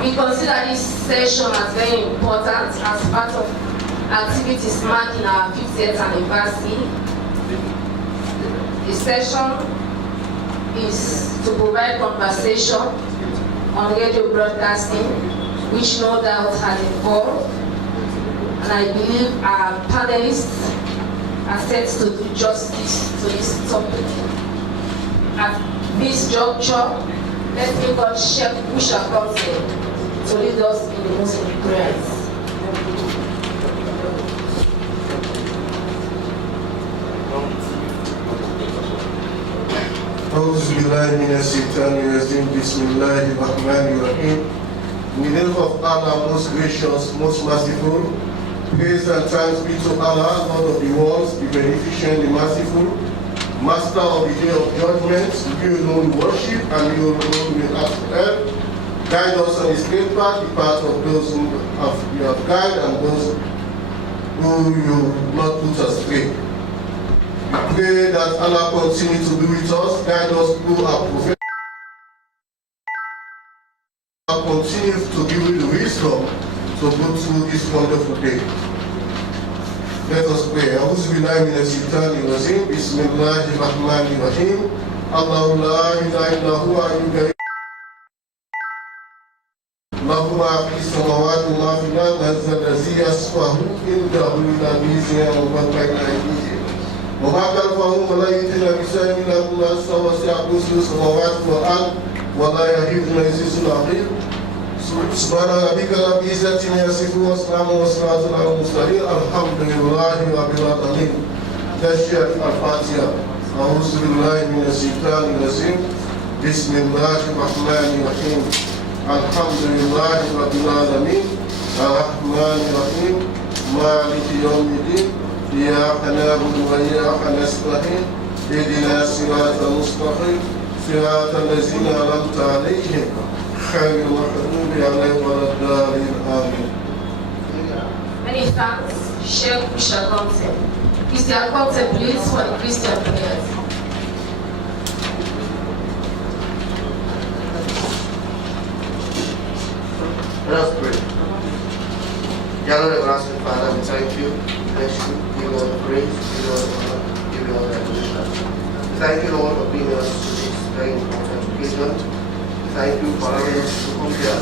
We consider this session as very important as part of activities marking our 50th anniversary. The session is to provide conversation on radio broadcasting, which no doubt has evolved, and I believe our panelists are set to do justice to this topic. At this juncture, let me call Sheikh Ushakonse to lead us in the Muslim prayers. أعوذ بالله من الشيطان الرجيم بسم الله الرحمن الرحيم. In the name of Allah, most gracious, most merciful, praise and thanks be to Allah, Lord of the worlds, the beneficent, the merciful, Master of the day of judgment. You alone worship and you alone will ask for help. Guide us on His great path, the path of those who you have guided and those who you not put astray. We pray that Allah continue to be with us, guide us through our prophet. Continue to give you the wisdom to go through this wonderful day. Let us pray. A'udhu billahi minash shaitani rajim. Bismillahir rahmanir rahim. Allahu la ilaha illa huwa al-hayyul له ما في السماوات وما في الأرض هذا الذي يصفه عنده إلا بإذنه وما بين أيديهم وما خلفهم ولا يأتون بشيء إلا بما شاء وسع كرسيه السماوات والأرض ولا يهيبون عزيز العظيم سبحان ربك رب العزة عما يصفون وسلام على المرسلين الحمد لله رب العالمين. تشهد الفاتحة. أعوذ بالله من الشيطان الرجيم بسم الله الرحمن الرحيم. الحمد لله رب العالمين الرحمن الرحيم مالك يوم الدين إياك نعبد وإياك نستعين اهدنا الصراط المستقيم صراط الذين أنعمت عليهم غير المغضوب عليهم ولا الضالين آمين. Many thanks, Sheikh Ushakonse. Christian Conte, please, for the Christian prayers. Let us pray. Dear Lord, everlasting Father, we thank you, bless you, give you all the praise, give you all the honor, give you all the adoration. We thank you, Lord, for bringing us to this very important occasion. We thank you for allowing us to come here.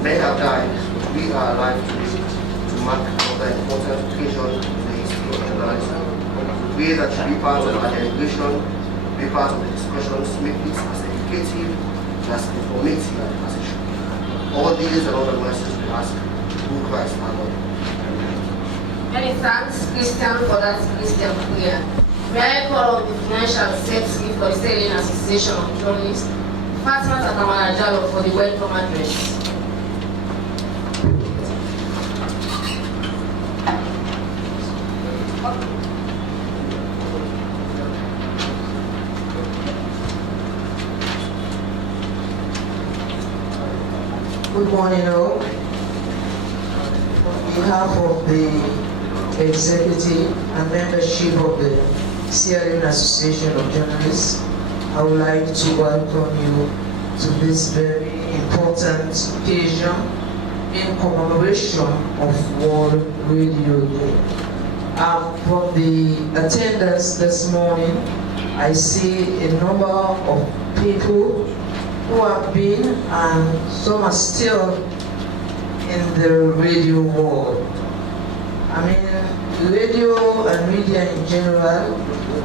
Men have died, we are alive today to mark another important occasion in the history of journalism. We pray that you be part of our delegation, be part of the discussions, make it as educative, as informative as it should. All these and all the mercies we ask through Christ our Lord. Many thanks, Christian, for that Christian prayer. May I call on the financial secretary for the Sterling Association of Journalists, Fatima Takamara Jalo, for the welcome address. Good morning, all. On behalf of the executive and membership of the Sierra Leone Association of Journalists, I would like to welcome you to this very important occasion in commemoration of World Radio Day. From the attendance this morning, I see a number of people who have been and some are still in the radio world. I mean, radio and media in general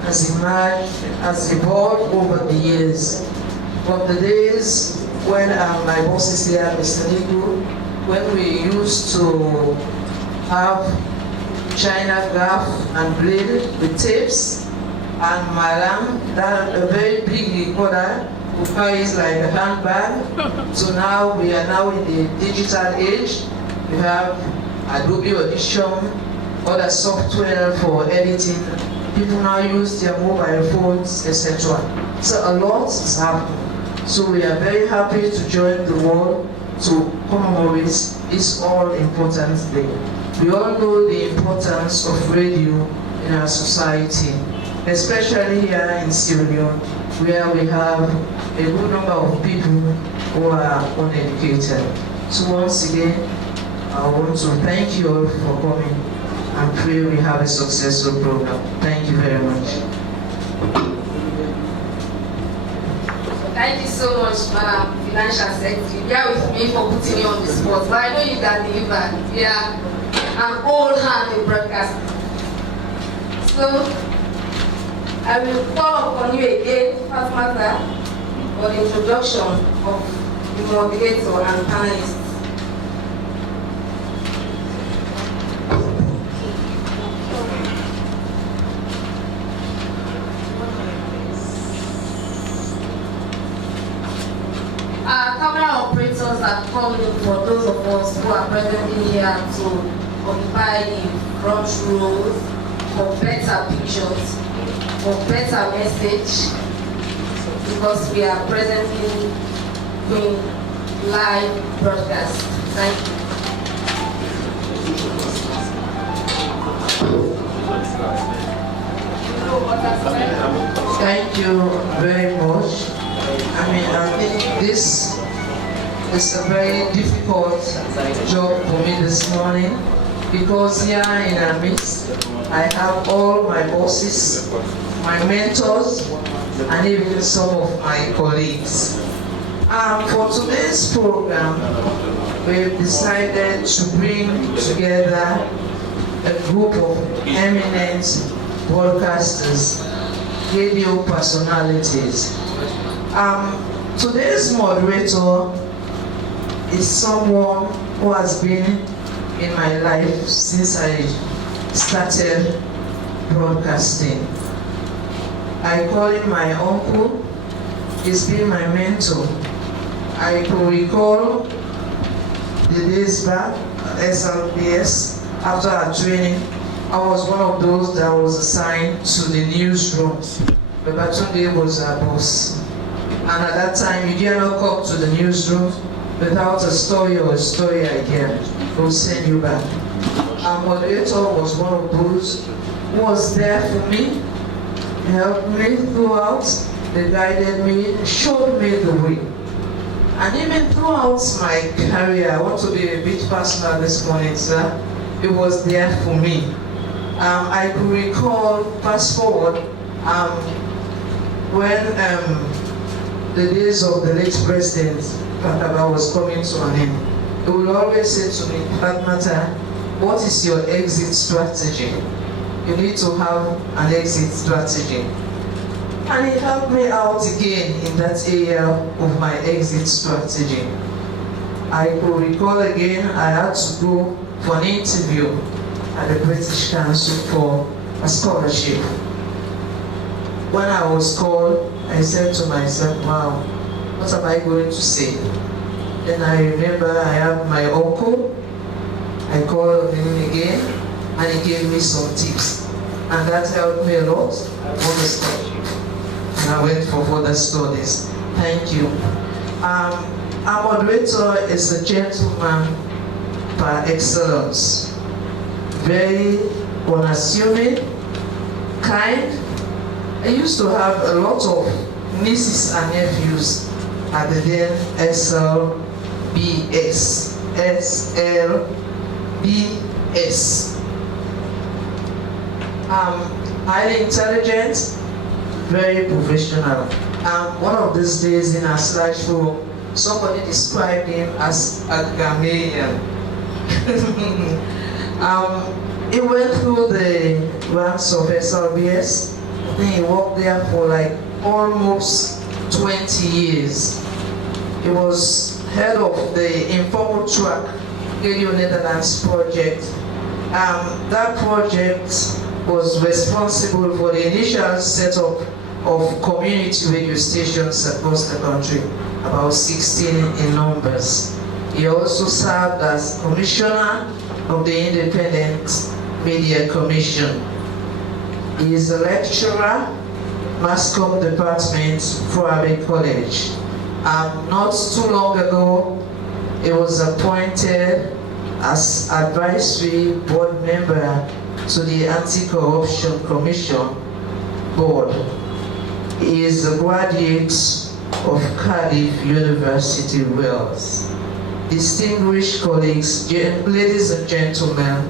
has emerged, has evolved over the years. From the days when my boss is here, Mr. Nigu, when we used to have China graph and blade with tapes, and Malam, that a very big recorder who carries like a handbag. So now we are now in the digital age. We have Adobe Audition, other software for editing. People now use their mobile phones, etc. So a lot is happening. So we are very happy to join the world to commemorate this all-important day. We all know the importance of radio in our society, especially here in Sierra Leone, where we have a good number of people who are uneducated. So once again, I want to thank you all for coming and pray we have a successful program. Thank you very much. Thank you so much, Madam Financial Secretary. Bear with me for putting you on the spot, but I know you can deliver. Yeah, an old hand in broadcasting. So, I will call upon you again, Fatmata, for the introduction of the moderator and panelists. Our camera operators are calling for those of us who are presently here to occupy the front rows for better pictures, for better message, because we are presently doing live broadcast. Thank you. Thank you very much. I think this is a very difficult job for me this morning, because here in our midst, I have all my bosses, my mentors, and even some of my colleagues. For today's program, we've decided to bring together a group of eminent broadcasters, radio personalities. Today's moderator is someone who has been in my life since I started broadcasting. I call him my uncle. He's been my mentor. I could recall the days back, SLBS, after our training, I was one of those that was assigned to the newsroom. Babatunde was our boss. And at that time, you dare not come to the newsroom without a story or a story idea. We'll send you back. Our moderator was one of those who was there for me, helped me throughout, they guided me, showed me the way. And even throughout my career, I want to be a bit personal this morning, sir. It was there for me. I could recall, fast forward, when the days of the late President Fataba was coming to an end, he would always say to me, Fatmata, what is your exit strategy? You need to have an exit strategy. And he helped me out again in that area of my exit strategy. I could recall again, I had to go for an interview at the British Council for a scholarship. When I was called, I said to myself, wow, what am I going to say? Then I remember I have my uncle. I called him again, and he gave me some tips. And that helped me a lot on the scholarship. And I went for further studies. Thank you. Our moderator is a gentleman par excellence. Very unassuming, kind. I used to have a lot of nieces and nephews at the then SLBS. Highly intelligent, very professional. One of these days in our slideshow, somebody described him as a Ghanaian. He went through the ranks of SLBS. I think he worked there for like almost 20 years. He was head of the Informal Track Radio Netherlands project. That project was responsible for the initial setup of community radio stations across the country, about 16 in numbers. He also served as commissioner of the Independent Media Commission. He is a lecturer, Mass Comm Department for Abbey College. Not too long ago, he was appointed as advisory board member to the Anti-Corruption Commission board. He is a graduate of Cardiff University, Wales. Distinguished colleagues, ladies and gentlemen,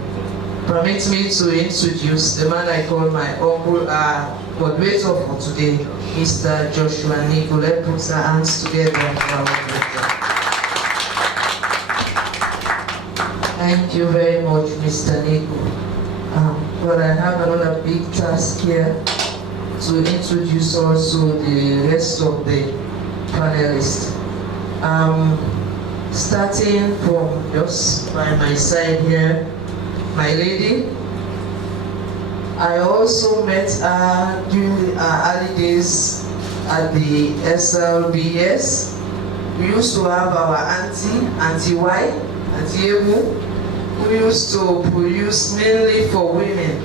permit me to introduce the man I call my uncle, moderator for today, Mr. Joshua Nico. Let's put our hands together for our moderator. Thank you very much, Mr. Nico. But I have another big task here to introduce also the rest of the panelists. Starting from just by my side here, my lady. I also met her during our early days at the SLBS. We used to have our Auntie Y, Auntie Emu, who used to produce mainly for women,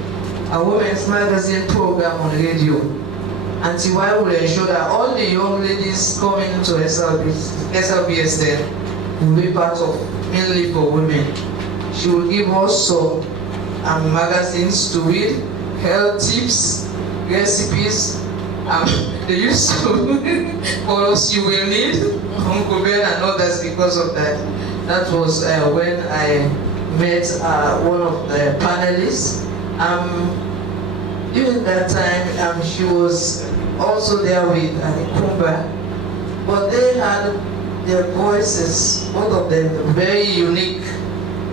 a women's magazine program on radio. Auntie Y will ensure that all the young ladies coming to SLBS then will be part of mainly for women. She will give us some magazines to read, health tips, recipes. They used to call us You Will Need, Uncle Ben and others because of that. That was when I met one of the panelists. During that time, she was also there with Kumba, but they had their voices, both of them, very unique.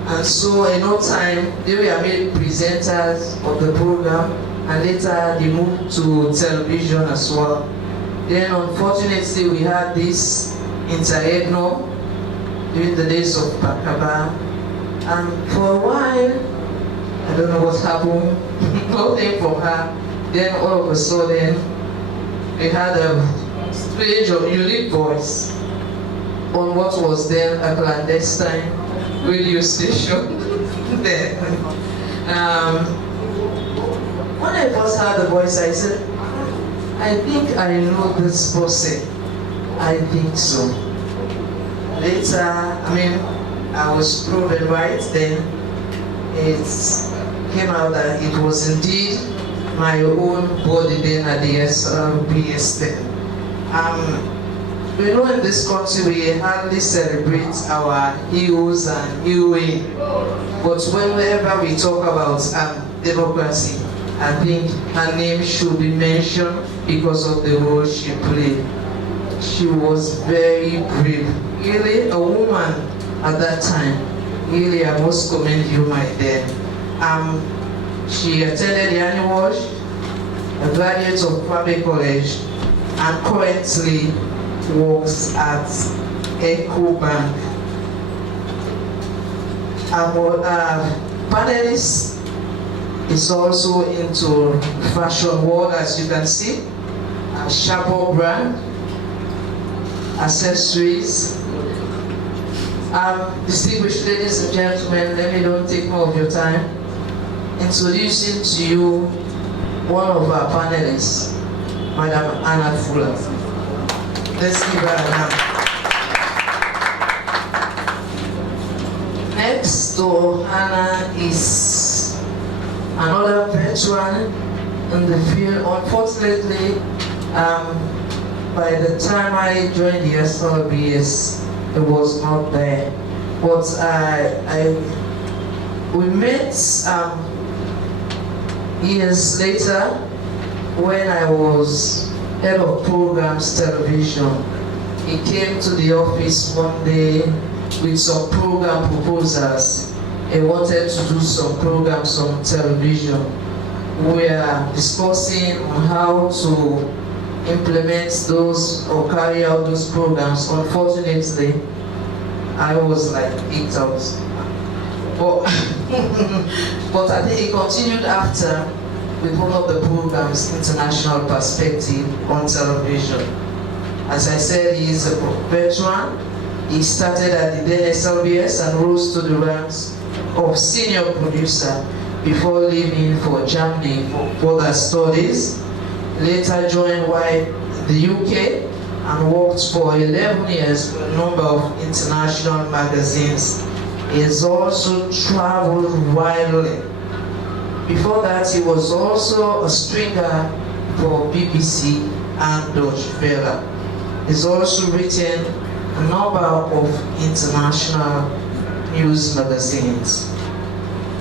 And so in no time, they were made presenters of the program, and later they moved to television as well. Then unfortunately, we had this interregnum during the days of Pakaba. And for a while, I don't know what happened, nothing from her. Then all of a sudden, we had a strange or unique voice on what was then a clandestine radio station. Then, when I first heard the voice, I said, I think I know this person. I think so. Later, I was proven right. Then it came out that it was indeed my own body then at the SLBS then. We know in this country we hardly celebrate our heroes and heroine, but whenever we talk about democracy, I think her name should be mentioned because of the role she played. She was very brave, really a woman at that time. Really, I must commend you, my dear. She attended the annual, a graduate of Abbey College, and currently works at EcoBank. Our panelist is also into fashion world, as you can see. A Chapeau brand, accessories. Distinguished ladies and gentlemen, let me don't take more of your time. Introducing to you one of our panelists, Madam Anna Fuller. Let's give her a hand. Next to Anna is another veteran in the field. Unfortunately, by the time I joined the SLBS, it was not there. But we met Years later, when I was head of programs television, he came to the office one day with some program proposals. He wanted to do some programs on television. We are discussing on how to implement those or carry out those programs. Unfortunately, I was like kicked out. But I think he continued after with one of the programs, International Perspective on television. As I said, he is a veteran. He started at the then SLBS and rose to the ranks of senior producer before leaving for Germany for further studies. Later joined the UK and worked for 11 years for a number of international magazines. He has also traveled widely. Before that, he was also a stringer for BBC and Deutsche Welle. He's also written a number of international news magazines.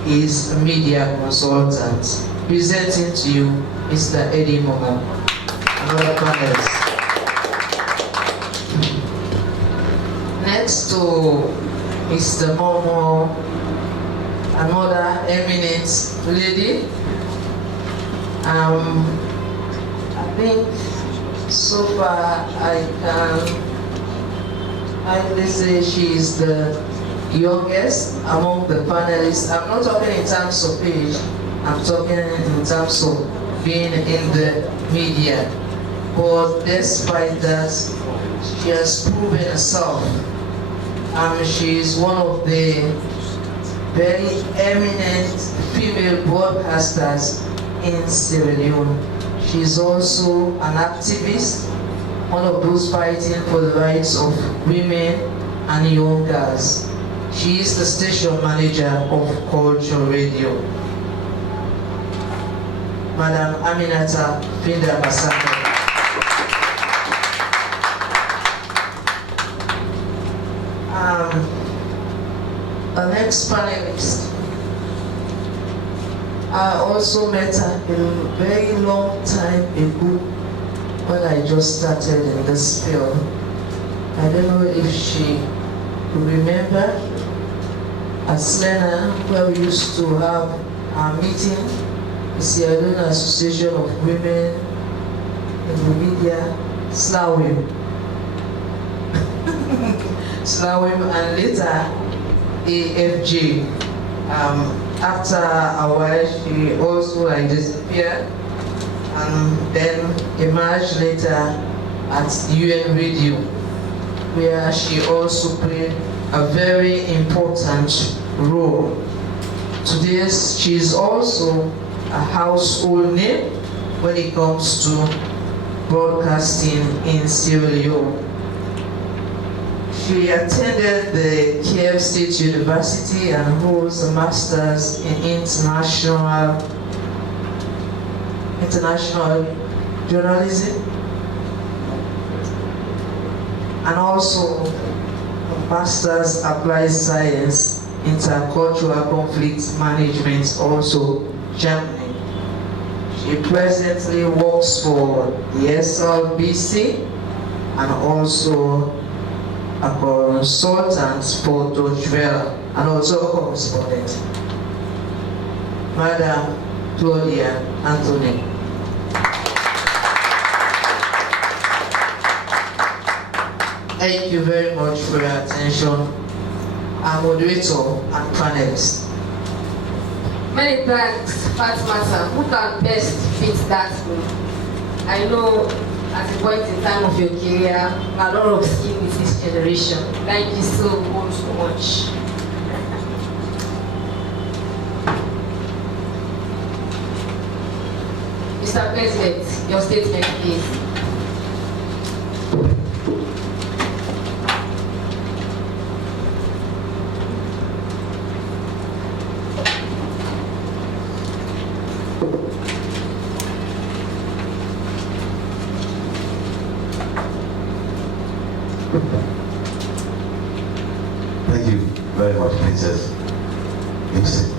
He is a media consultant. Presenting to you Mr. Eddie Momo, another panelist. Next to Mr. Momo, another eminent lady. I think so far I can say she is the youngest among the panelists. I'm not talking in terms of age, I'm talking in terms of being in the media. But despite that, she has proven herself. She is one of the very eminent female broadcasters in Sierra Leone. She is also an activist, one of those fighting for the rights of women and young girls. She is the station manager of Culture Radio. Madam Aminata Finda Basaka. The next panelist, I also met her a very long time ago when I just started in this field. I don't know if she remember at Slena, where we used to have our meeting, the Sierra Leone Association of Women in the Media, SLAWIM. SLAWIM, and later AFG. After a while, she also disappeared, and then emerged later at UN Radio, where she also played a very important role. Today, she is also a household name when it comes to broadcasting in Sierra Leone. She attended the Kiev State University and holds a master's in international journalism, and also a master's applied science, intercultural conflict management, also Germany. She presently works for the SLBC and also a consultant for Deutsche Welle and also a correspondent. Madam Claudia Anthony. Thank you very much for your attention. Our moderator and panelists. Many thanks, Fatmata. Who can best fit that role? I know at a point in time of your career, a lot of skill with this generation. Thank you so much. Mr. President, your statement, please. Thank you very much, Princess Gibson.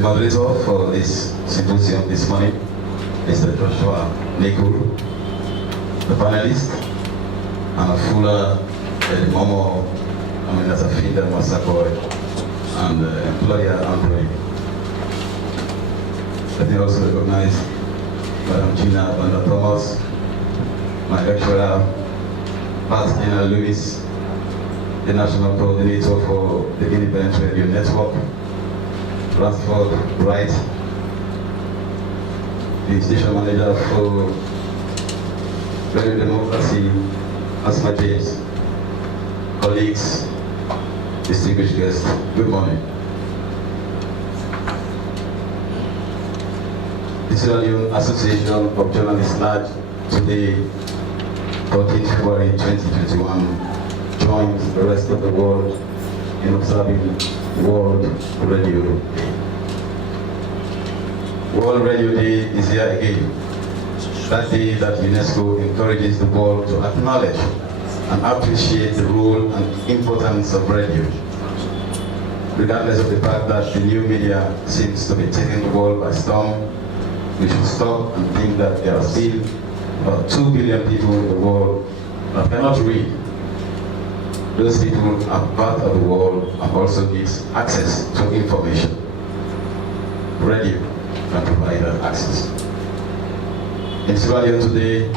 The moderator for this symposium this morning is Mr. Joshua Nekuru, the panelist, and Afula Momo, that's a Finda Masakoy, and employer employee. Let me also recognize Madam Gina Banda Thomas, my lecturer, Pat Ena Lewis, the National Coordinator for the Independent Radio Network, Rathford Wright, the Station Manager for Radio Democracy, Asma James, colleagues, distinguished guests, good morning. The Sierra Leone Association of Journalists Large today, 14 February 2021, joins the rest of the world in observing World Radio Day. World Radio Day is here again. That day that UNESCO encourages the world to acknowledge and appreciate the role and importance of radio. Regardless of the fact that the new media seems to be taking the world by storm, we should stop and think that there are still about 2 billion people in the world that cannot read. Those people are part of the world and also need access to information. Radio can provide that access. In Sierra Leone today,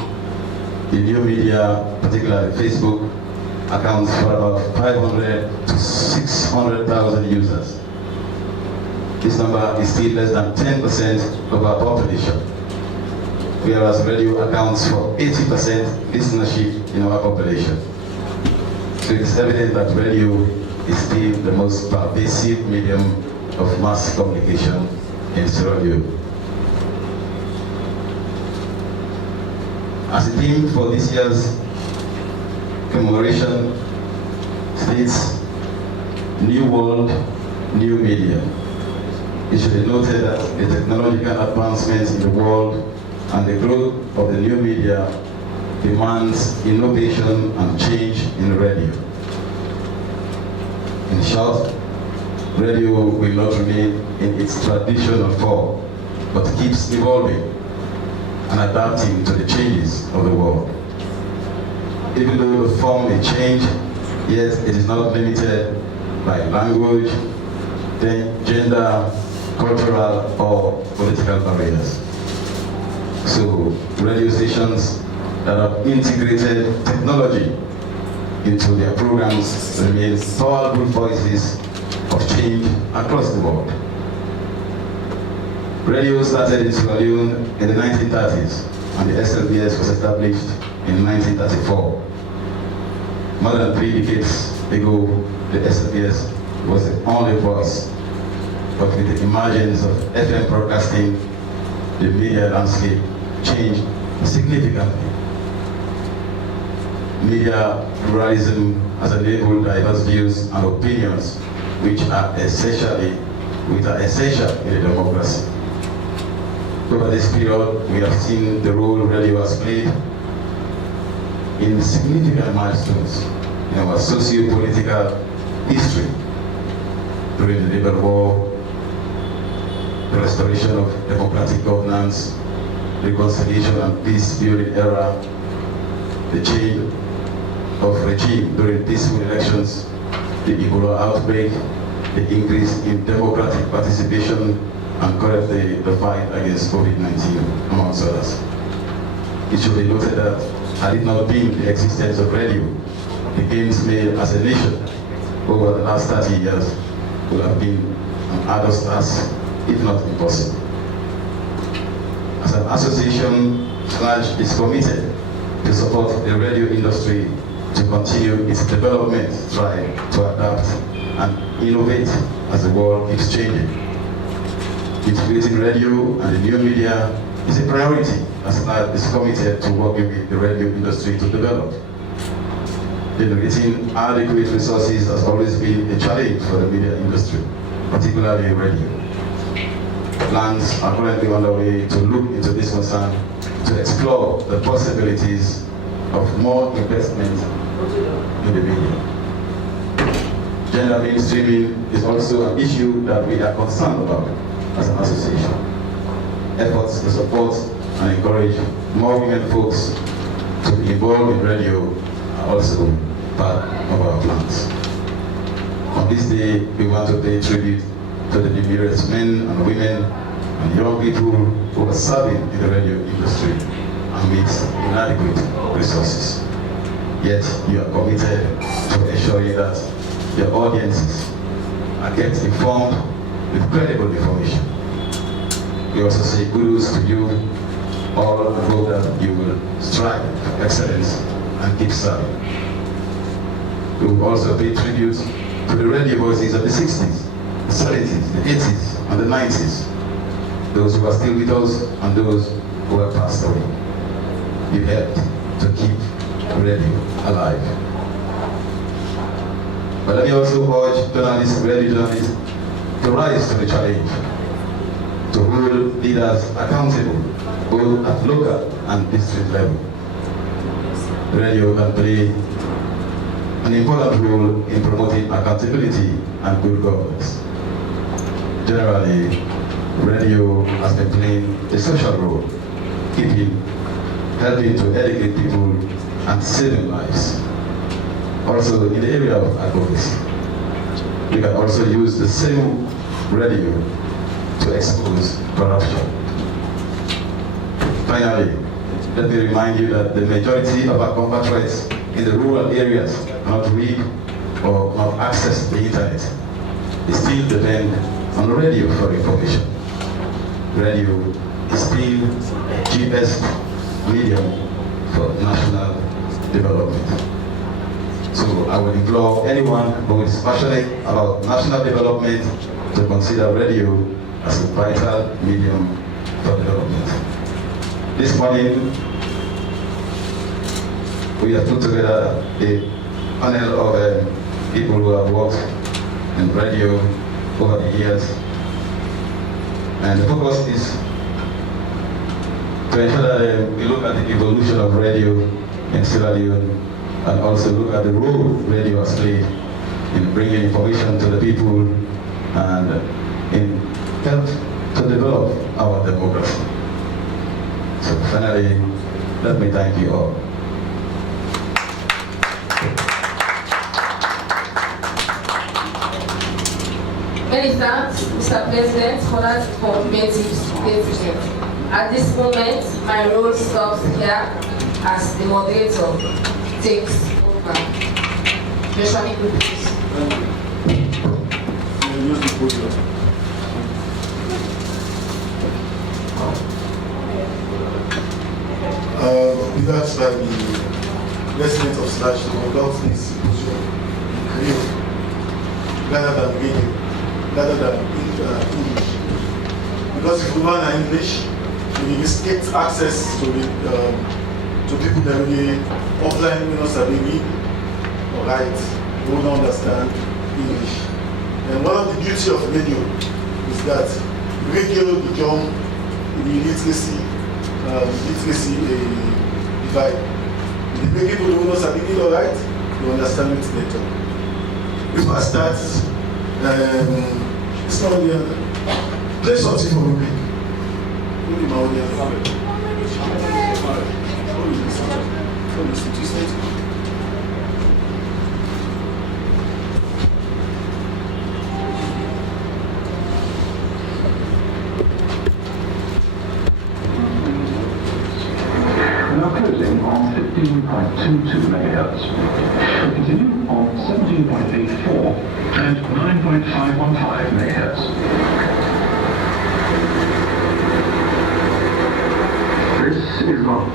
the new media, particularly Facebook, accounts for about 500 to 600,000 users. This number is still less than 10% of our population, whereas radio accounts for 80% listenership in our population. So it is evident that radio is still the most pervasive medium of mass communication in Sierra Leone. As a theme for this year's commemoration states, New World, New Media. It should be noted that the technological advancements in the world and the growth of the new media demands innovation and change in radio. In short, radio will not remain in its traditional form, but keeps evolving and adapting to the changes of the world. Even though the form may change, yet it is not limited by language, gender, cultural, or political barriers. So, radio stations that have integrated technology into their programs remain powerful voices of change across the world. Radio started in Sierra Leone in the 1930s, and the SLBS was established in 1934. More than 3 decades ago, the SLBS was the only voice, but with the emergence of FM broadcasting, the media landscape changed significantly. Media pluralism has enabled diverse views and opinions, which are essential in a democracy. Over this period, we have seen the role radio has played in significant milestones in our socio-political history during the Labor War, the restoration of democratic governance, reconciliation and peace-building era, the change of regime during peaceful elections, the Ebola outbreak, the increase in democratic participation, and currently the fight against COVID-19, amongst others. It should be noted that had it not been the existence of radio, the gains made as a nation over the last 30 years would have been an arduous task, if not impossible. As an association, SLAJ is committed to support the radio industry to continue its development drive to adapt and innovate as the world keeps changing. Integrating radio and the new media is a priority as SLAJ is committed to working with the radio industry to develop. Generating adequate resources has always been a challenge for the media industry, particularly radio. Plans are currently underway to look into this concern to explore the possibilities of more investment in the media. Gender mainstreaming is also an issue that we are concerned about. as an association. Efforts to support and encourage more women folks to be involved in radio are also part of our plans. On this day, we want to pay tribute to the numerous men and women and young people who are serving in the radio industry amidst inadequate resources. Yet you are committed to ensuring that your audiences are kept informed with credible information. We also say kudos to you all and hope that you will strive for excellence and keep serving. We will also pay tribute to the radio voices of the 60s, the 70s, the 80s, and the 90s, those who are still with us and those who have passed away. You helped to keep radio alive. But let me also urge journalists, radio journalists, to rise to the challenge, to hold leaders accountable, both at local and district level. Radio can play an important role in promoting accountability and good governance. Generally, radio has been playing a social role, helping to educate people and saving lives. Also, in the area of advocacy, we can also use the same radio to expose corruption. Finally, let me remind you that the majority of our compatriots in the rural areas cannot read or have access to the internet. They still depend on the radio for information. Radio is still the cheapest medium for national development. So I would implore anyone who is passionate about national development to consider radio as a vital medium for development. This morning, we have put together a panel of people who have worked in radio over the years. And the focus is to ensure that we look at the evolution of radio in Sierra Leone and also look at the role radio has played in bringing information to the people and in help to develop our democracy. So finally, let me thank you all. Many thanks, Mr. President, for that comprehensive statement. At this moment, my role stops here as the moderator takes over. Joshua, please. Use the podium. With that, by the resident of Slash to conduct this symposium in Creole, rather than radio, rather than English. Because if we learn English, we get access to people that really offline may not study read or write, who don't understand English. And one of the beauty of radio is that radio become the literacy divide. The people who don't study read or write, they understand it better. Before I start, it's not only play something for me. Now closing on 15.22 MHz. We continue on 17.84 and 9.515 MHz. This is wrong.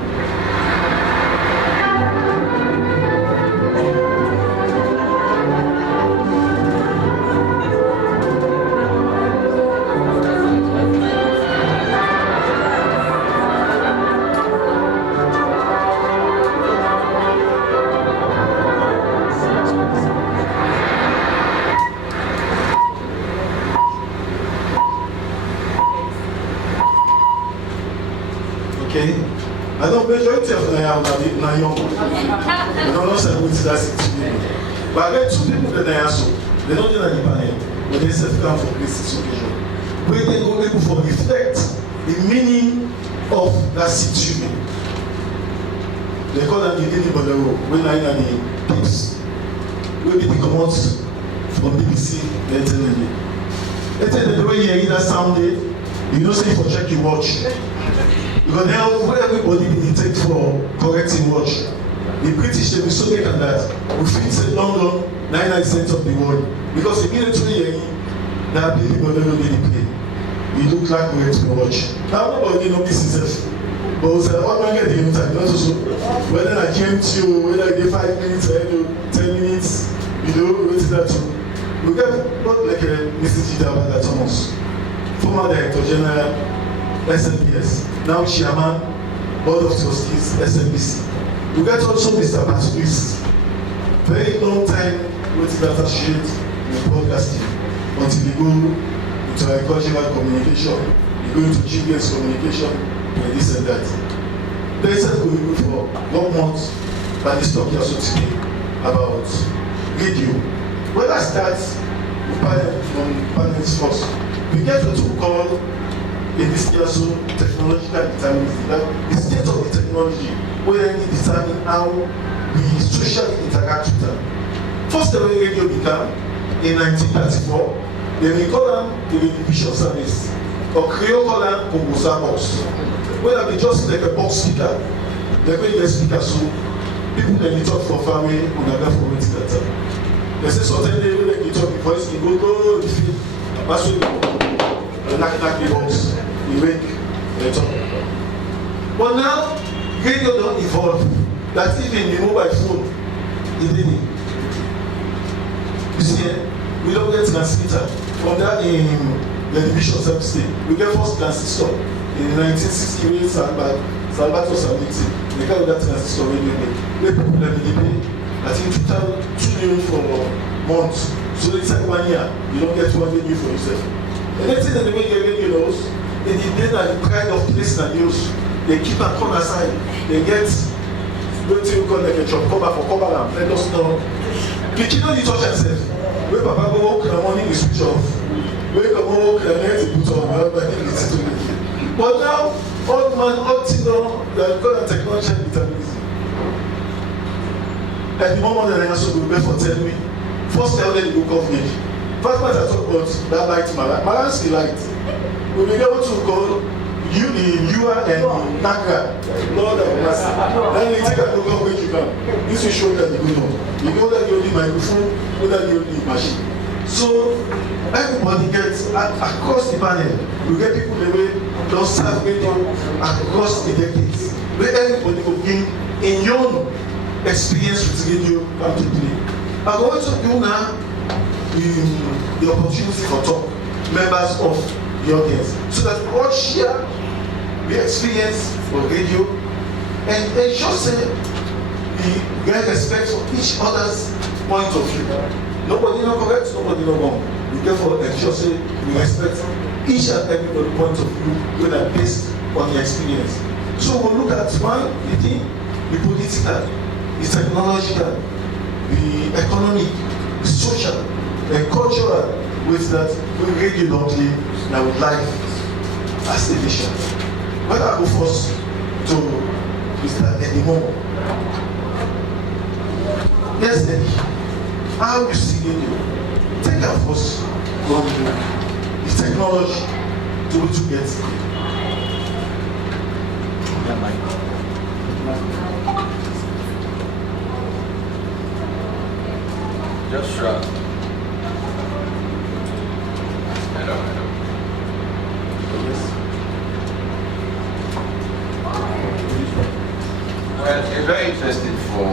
Okay? I know majority of them are young. They don't know celebrate that 60 people. But I get two people that they are so. They don't do that in panel, but they say come for this occasion. where they go able to reflect the meaning of that city. They call them the Daily Bolero, when I am the pips, where they come out from BBC, they tell them. They tell them the way you hear that sound, you don't say for check your watch. Because now everybody will take for correcting watch. The British, they will so make that. We fit say London, 99% of the world. Because immediately that Daily Bolero they play. You look like we're to watch. Now nobody knows this is it. But we say, what do I get the time? Not also whether I came to you, whether I get 5 minutes, or 10 minutes, you know, what's that too? We get not like Mrs. Jidabada Thomas, former Director General, SNBS, now Chairman, Board of Trustees, SNBC. We get also Mr. Matuis, very long time with that associate in broadcasting until we go into agricultural communication, we go into GBS communication, and this and that. They said we will go for 1 month, but this talk also today about radio. When I start with panels first, we get what we call in this also technological determinism, that the state of the technology will then determine how we socially interact with them. First the way radio began in 1934, they will call them the television service, or Creole call them Congosa box. Where they just like a box speaker, they way you speaker so people that you talk for family on the for waiting that time. They say something they when you talk the voice, you go the field, pass with the knock the box, you make the talk. But now radio don't evolve. That even the mobile phone, it didn't. You see, we don't get transmitter from that in the television service. We get first transistor. In 1968, Salvatore Salviti, they got that transistor radio. They popularly pay, I think, 2 million for months. So it's like 1 year, you don't get 1 million for yourself. And let's say that the way you get those, they did the pride of place and use. They keep a corner side. They get what you call like a job cover for cover lamp. Let us know. You cannot touch yourself. When Papa go walk in the morning, you switch off. When you come walk in the night, you put on. But now, old man, old thing, they call it technology and determinism. Like the moment that I also go back for telling me, first tell them the book of age. First part I talk about that light, Malansky light. We will be able to call you the viewer and the Nagra. Lord have mercy. Then you take a look of which you can. This will show that you know. You know that you need microphone, you know that you need machine. So everybody gets across the panel. You get people the way don't serve radio across the decades. Where everybody will gain a young experience with radio come to play. I'm going to do now the opportunity for talk members of the audience so that we all share the experience of radio and ensure say we get respect for each other's point of view. Nobody no correct, nobody no wrong. We therefore ensure say we respect each and every point of view when are based on the experience. So we'll look at one, the political, the technological, the economic, the social, the cultural ways that we regularly now with life as a vision. When I go first to Mr. Eddie Momo. Yes, Eddie, how you see radio? Take our first from the technology to get Joshua. Hello. yes. Well, it's very interesting for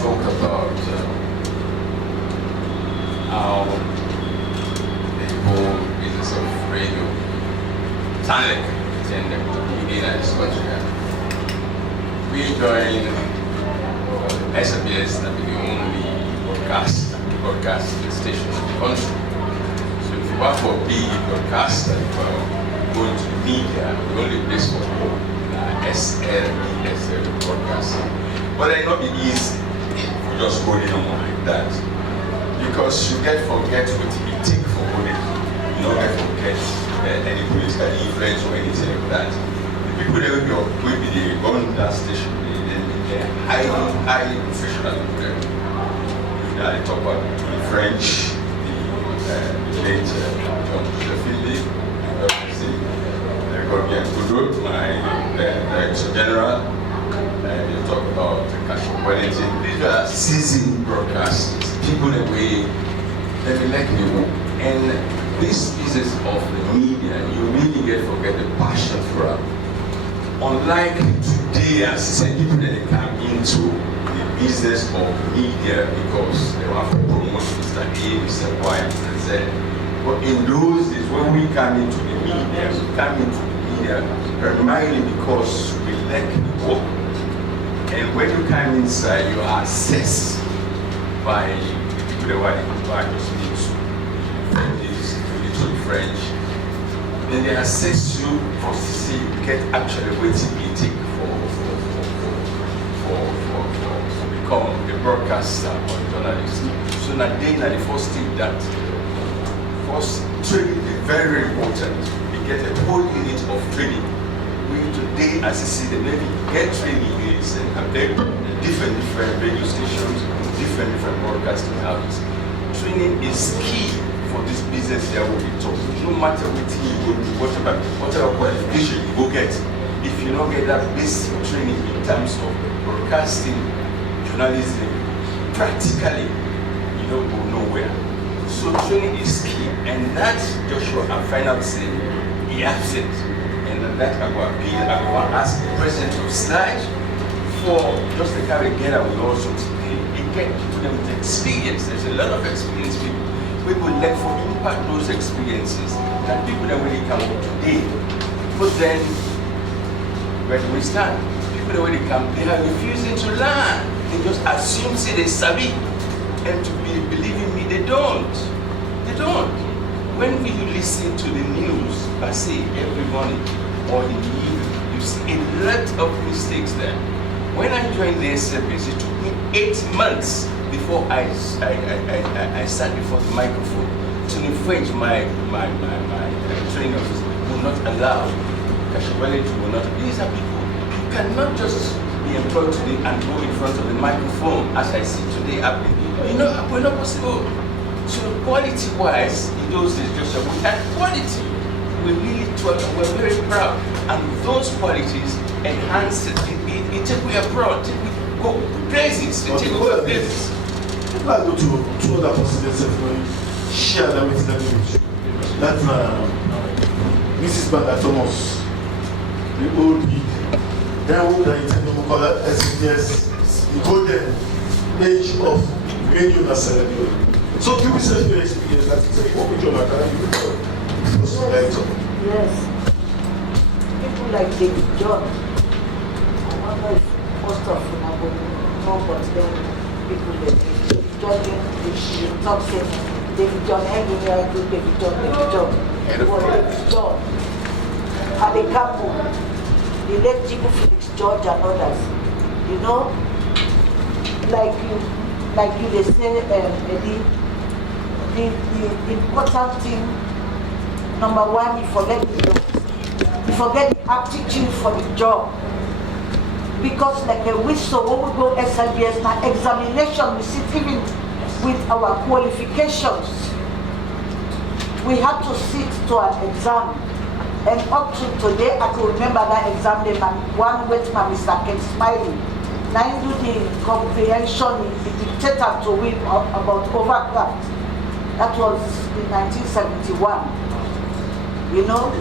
talk about how the whole business of radio, Tanlek, within this country. We joined SBS that be the only broadcast station in the country. So if you work for a big broadcaster, if you go to the media, the only place for SL broadcasting. But it not be easy for just going on like that. Because you get forget what it takes for holding. You don't get forget any political influence or anything like that. The people that will be the on that station, they're highly professional people. They talk about the French, the late John Sheffield, Gordian Kudu, my Director General, you talk about Cash Wellington. These are seasoned broadcasters, people that we like you. And this business of the media, you really get the passion for it. Unlike today, as I said, people that come into the business of media because they want to promote Mr. A, Mr. Y, Mr. Z. But in those days, when we come into the media, we come into the media primarily because we like the work. And when you come inside, you are assessed by the people that want to back to speak to French. Then they assess you to see you get actually waiting meeting for become a broadcaster or a journalist. So now they are the first thing that first training is very important. We get a whole unit of training. We today, as you see, the Navy get training units and different radio stations, different broadcasting houses. Training is key for this business here will be taught. No matter what you go do, whatever qualification you go get, if you don't get that basic training in terms of broadcasting, journalism, practically, you don't go nowhere. So training is key, and that Joshua and final say he absent, and that I will appeal. I will ask the president of SLAG for just the carry together with also get to them with experience. There's a lot of experience people like for impact those experiences that people that really come today. But then where do we stand? People that really come, they are refusing to learn. They just assume say they sabi. And to be believing me, they don't. They don't. When will you listen to the news per se every morning or in the evening, you see a lot of mistakes there. When I joined the SFS, it took me 8 months before I sat before the microphone to infringe my training office will not allow. Kashibale will not. These are people. You cannot just be employed today and go in front of the microphone as I see today happening. You know, we're not possible. So quality-wise, in those days, just we had quality. We really we're very proud, and those qualities enhance it. It take we abroad. Take we go places. It take we go places. I go to other presidents and share that with them. That's Mrs. Banda Thomas, the old lead. Then we will call her SBS, the golden age of radio national. So give me some your experience. That's say you work with John Akara, you will yes. People like David John. I wonder if most of them are going to know, but then people like David John, they talk saying David John, everywhere I do David John. It was David John. And the couple, the late Jibu Felix George and others, you know, like you they say, Eddie, the important thing, number one, you forget the aptitude for the job. Because like a whistle, when we go SLBS, now examination, we sit even with our qualifications. We had to sit to an exam. And up to today, I can remember that exam, the one with my Mr. Ken Smiley. Now I do the comprehension, the dictator to win about overcraft. That was in 1971. You know?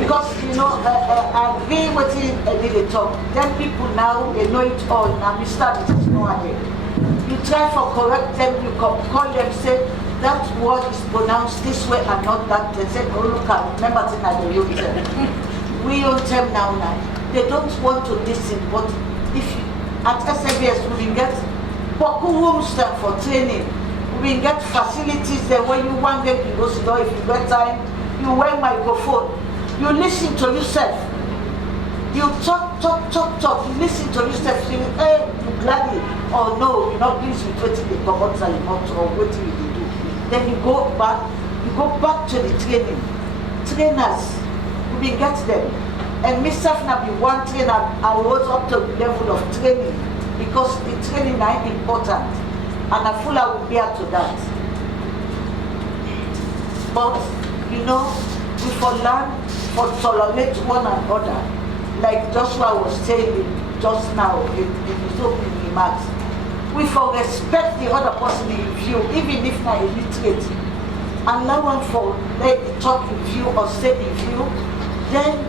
Because, you know, I agree with him a little talk. Then people now, they know it all. Now, Mr. It is no idea. You try for correct them, you call them, say, that word is pronounced this way and not that. They say, oh, look at, remember thing I don't use them. We on them now. They don't want to listen, but if you, at SABS we will get Boku rooms there for training. We will get facilities there where you want them to go sit down. If you get time, you wear microphone. You listen to yourself. You talk, you listen to this stuff, you hey, you gladly, or no, you're not pleased with what they come out and not or what you do. Then you go back to the training. Trainers, we get them. And myself now be one trainer, I was up to the level of training because the training is important. And I feel I will be up to that. But, you know, we for learn, for tolerate one another. Like Joshua was saying just now in his opening remarks. We for respect the other person in view, even if not illiterate. Allow one for let the talk in view or say in view, then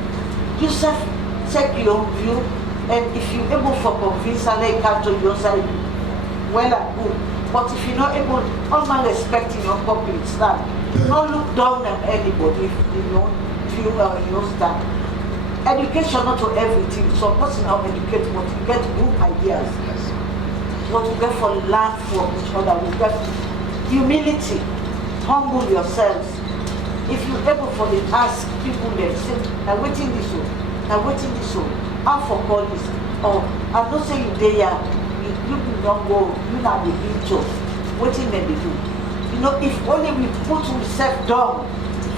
you take your own view, and if you're able for convince and they come to your side, well and good. But if you're not able, all my respect in your corporate stand. Do not look down on anybody if you don't view or your stand. Education not to everything, so person now educate, but you get good ideas. What we get for learn from each other, we get humility, humble yourselves. If you're able for the ask people them, say, I'm waiting this one, I'm waiting this one, I'm for call this, or I'm not saying you there, you don't go, you not the big job, waiting them they do. You know, if only we put ourselves down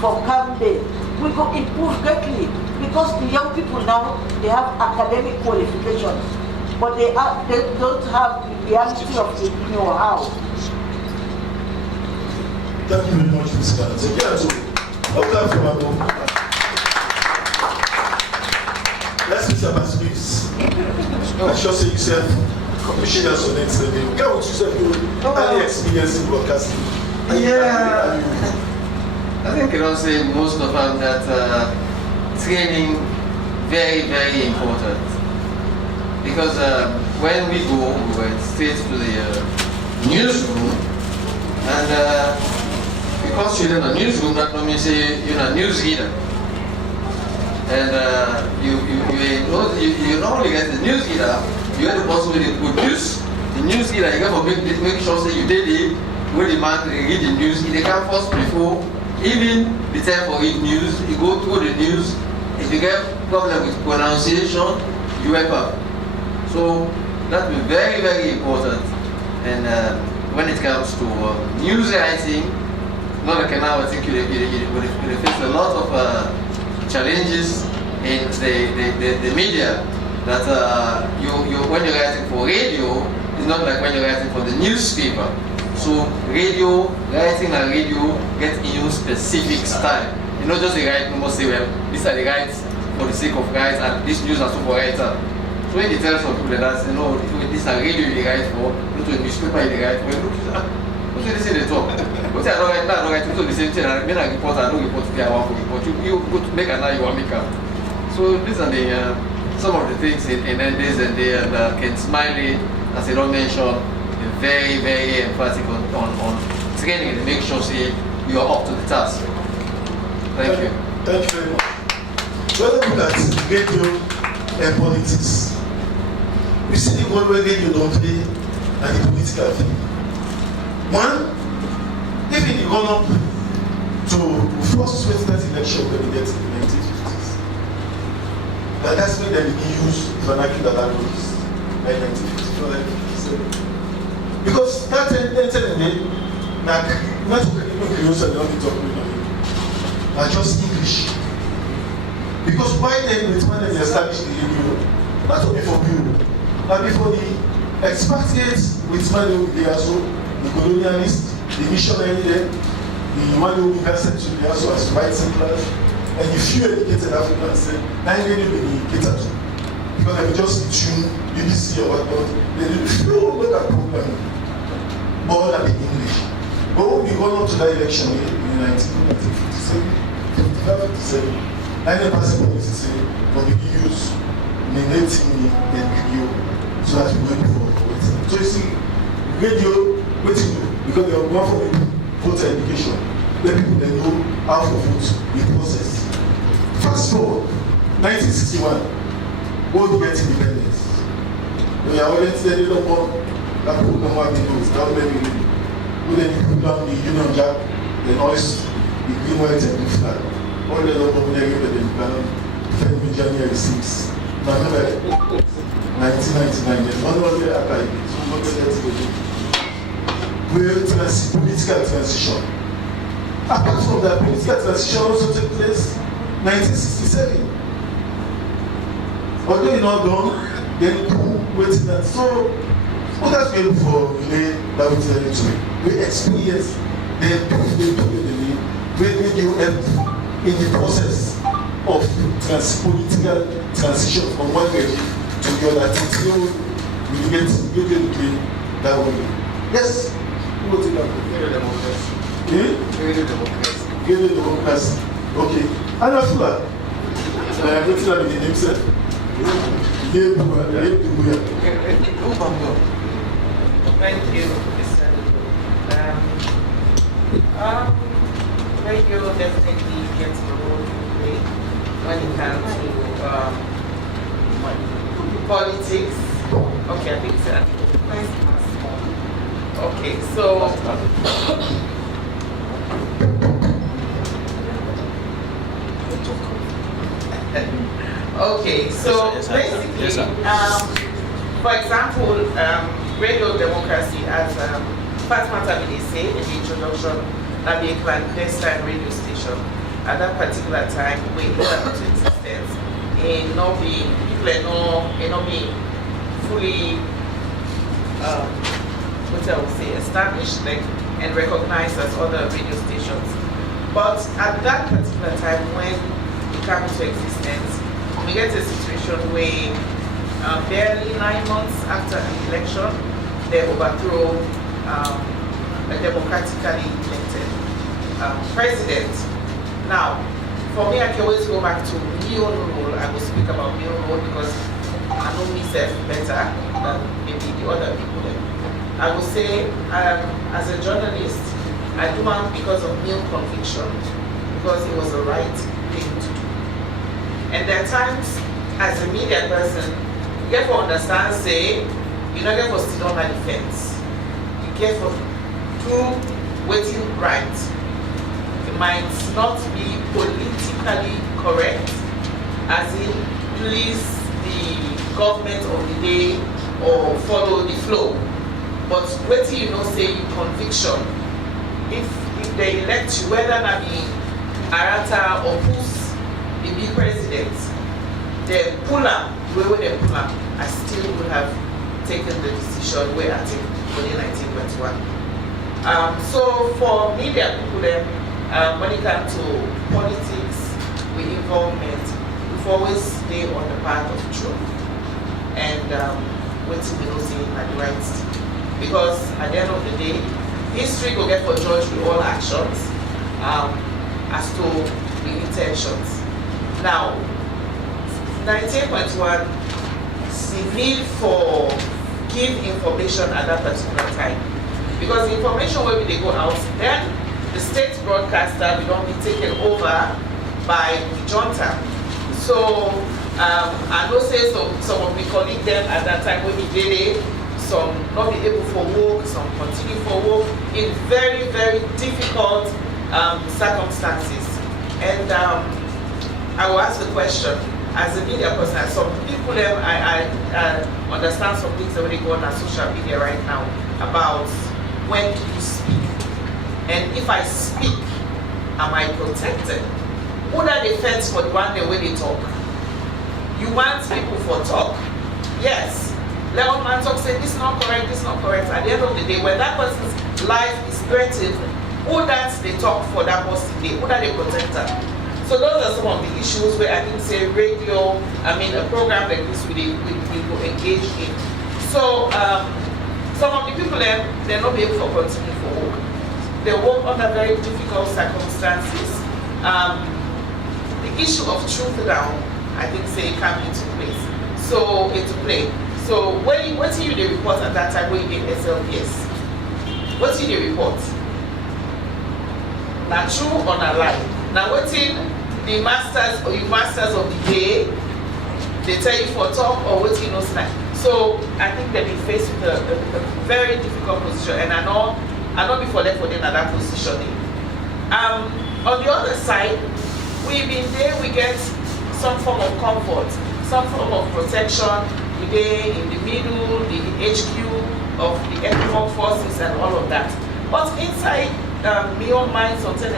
for come day, we go improve greatly. Because the young people now, they have academic qualifications, but they don't have the reality of the know-how. Thank you very much, Mr. Kennedy. Let's Mr. Basquez. I should say yourself, commissioners on next level. Can you yourself any experience in broadcasting? Yeah, I think you know say most of them that training very, very important. Because when we went straight to the newsroom, and because you're in a newsroom, that means you're a newsreader. And you not only get the newsreader, you have the possibility to produce the newsreader. You got to make sure that you did it with the man read the news. They can first before even the time for read news, you go through the news. If you get problem with pronunciation, you help up. So that will be very, very important. And when it comes to news writing, not like now, I think you face a lot of challenges in the media. That when you're writing for radio, it's not like when you're writing for the newspaper. So radio, writing and radio get in specific style. You know, just the right, you must say, well, these are the rights for the sake of rights, and this news are so for writer. So when you tell some people that, you know, this are radio you write for, not to a newspaper you write for, look, they say they talk. But say I don't write, I don't write, so the same thing, I mean I report, I don't report today, I want to report. You go to make an eye, you want to make up. So these are the, some of the things in NDs and they and Ken Smiley, as you don't mention, very, very emphatic on training and make sure say you are up to the task. Thank you. Thank you very much. When we look at radio and politics, we see the one where radio don't play and the political thing. One, even you gone up to first president election when we get in the 1950s. That's when they use vernacular languages like 1954 and 1957. Because that day, not even Creole, they don't talk are just English. Because why then when they established the radio, not only for you, but before the expatriates with money they are so the colonialists, the missionary then, the one who invested to the also as white settlers, and the few educated Africans say, now you really cater to. Because they just tune BBC or whatnot, they do few local program more than the English. But when we go on to that election in 1957, 57, 90% of it say, but we use the native and Creole so that we go forward. So you see, radio, waiting because they are one for voter education. Let people then know how to vote the process. Fast forward, 1961, when we get independence. We are already saying, no more, that people don't want to know, now let me read. We then put down the Union Jack, the noise, the green, white, and blue flag. All the other people they give them January 6, November 1999. There's one other apply. Political transition. Apart from that, political transition also took place 1967. Although it's not done, then do waiting that. So, what has been for that we tell you? We experience the you help in the process of political transition from one way to the other until we get that way. Yes? Who will take that? Give it democracy. Okay. Anafula. I'm going to have the name set. Thank you, Mr. Radio definitely gets the role to play when it comes to politics. Okay, I think so. Okay, so okay, so basically, for example, radio democracy, as Fatma Tabidi said in the introduction, that be a clandestine radio station. At that particular time, we put into existence in not being fully, what I would say, established and recognized as other radio stations. But at that particular time, when it came into existence, we get a situation where barely 9 months after an election, they overthrow a democratically elected president. Now, for me, I can always go back to Mio rule. I will speak about Mio rule because I know myself better than maybe the other people there. I will say, as a journalist, I do one because of Mio conviction, because it was the right thing to do. And there are times, as a media person, you get to understand, say, you're not get to sit on the fence. You get to do waiting right. It might not be politically correct, as in please the government of the day or follow the flow. But waiting, you know, say conviction. If they elect you, whether that be Arata or who's the big president, then pull up, where they pull up, I still would have taken the decision where I take for the 1921. So for media people, when it comes to politics, with involvement, we've always stayed on the path of truth and waiting we don't say at the right thing. Because at the end of the day, history will get for judge with all actions as to the intentions. Now, 19.1, the need for give information at that particular time. Because the information will be they go out, then the state broadcaster will not be taken over by the junta. So I know say some of the colleagues them at that time when we did it, some not be able for work, some continue for work in very, very difficult circumstances. And I will ask the question, as a media person, some people I understand some things already going on social media right now about when do you speak? And if I speak, am I protected? Who are the fence for the one day when they talk? You want people for talk? Yes. Let one man talk, say this is not correct, this is not correct. At the end of the day, when that person's life is threatened, who that they talk for that person day? Who that they protect them? So those are some of the issues where I think say radio, a program like this we will engage in. So some of the people they're not able to continue for work. They work under very difficult circumstances. The issue of truth down, I think say come into place. So into play. So what do you report at that time when you did SLPS? What do you report? Not true or not lie? Now what in the masters or you masters of the day, they tell you for talk or what you know snack. So I think they've been faced with a very difficult position, and I know before left for them at that positioning. On the other side, we've been there, we get some form of comfort. some form of protection. Today in the middle, the HQ of the economic forces and all of that. But inside my own mind, sometimes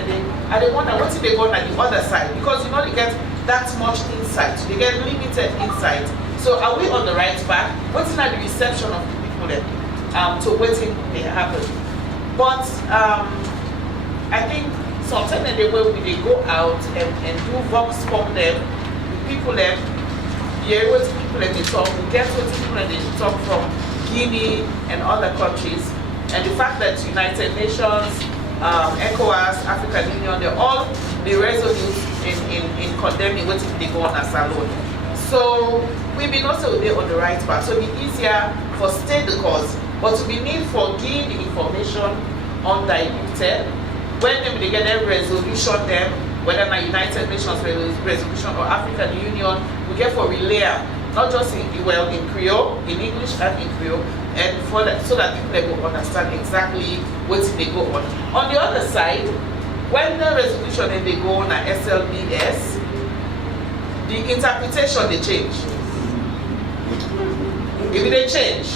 I dey wonder what if they go on the other side, because you know they get that much insight, they get limited insight. So are we on the right path? What's not the reception of the people then to waiting may happen? But I think sometimes the way we they go out and do vox pop them, people them, hear what people they talk, we get what people they talk from Guinea and other countries, and the fact that United Nations, ECOWAS, African Union, they're all resolute in condemning what they go on as alone. So we've been also there on the right path. So it'll be easier for state the cause, but we need for give the information undiluted. When they get a resolution them, whether na United Nations resolution or African Union, we get for relay, not just in Creole, in English and in Creole, and for that, so that people will understand exactly what they go on. On the other side, when the resolution and they go on a SLBS, the interpretation they change. If they change,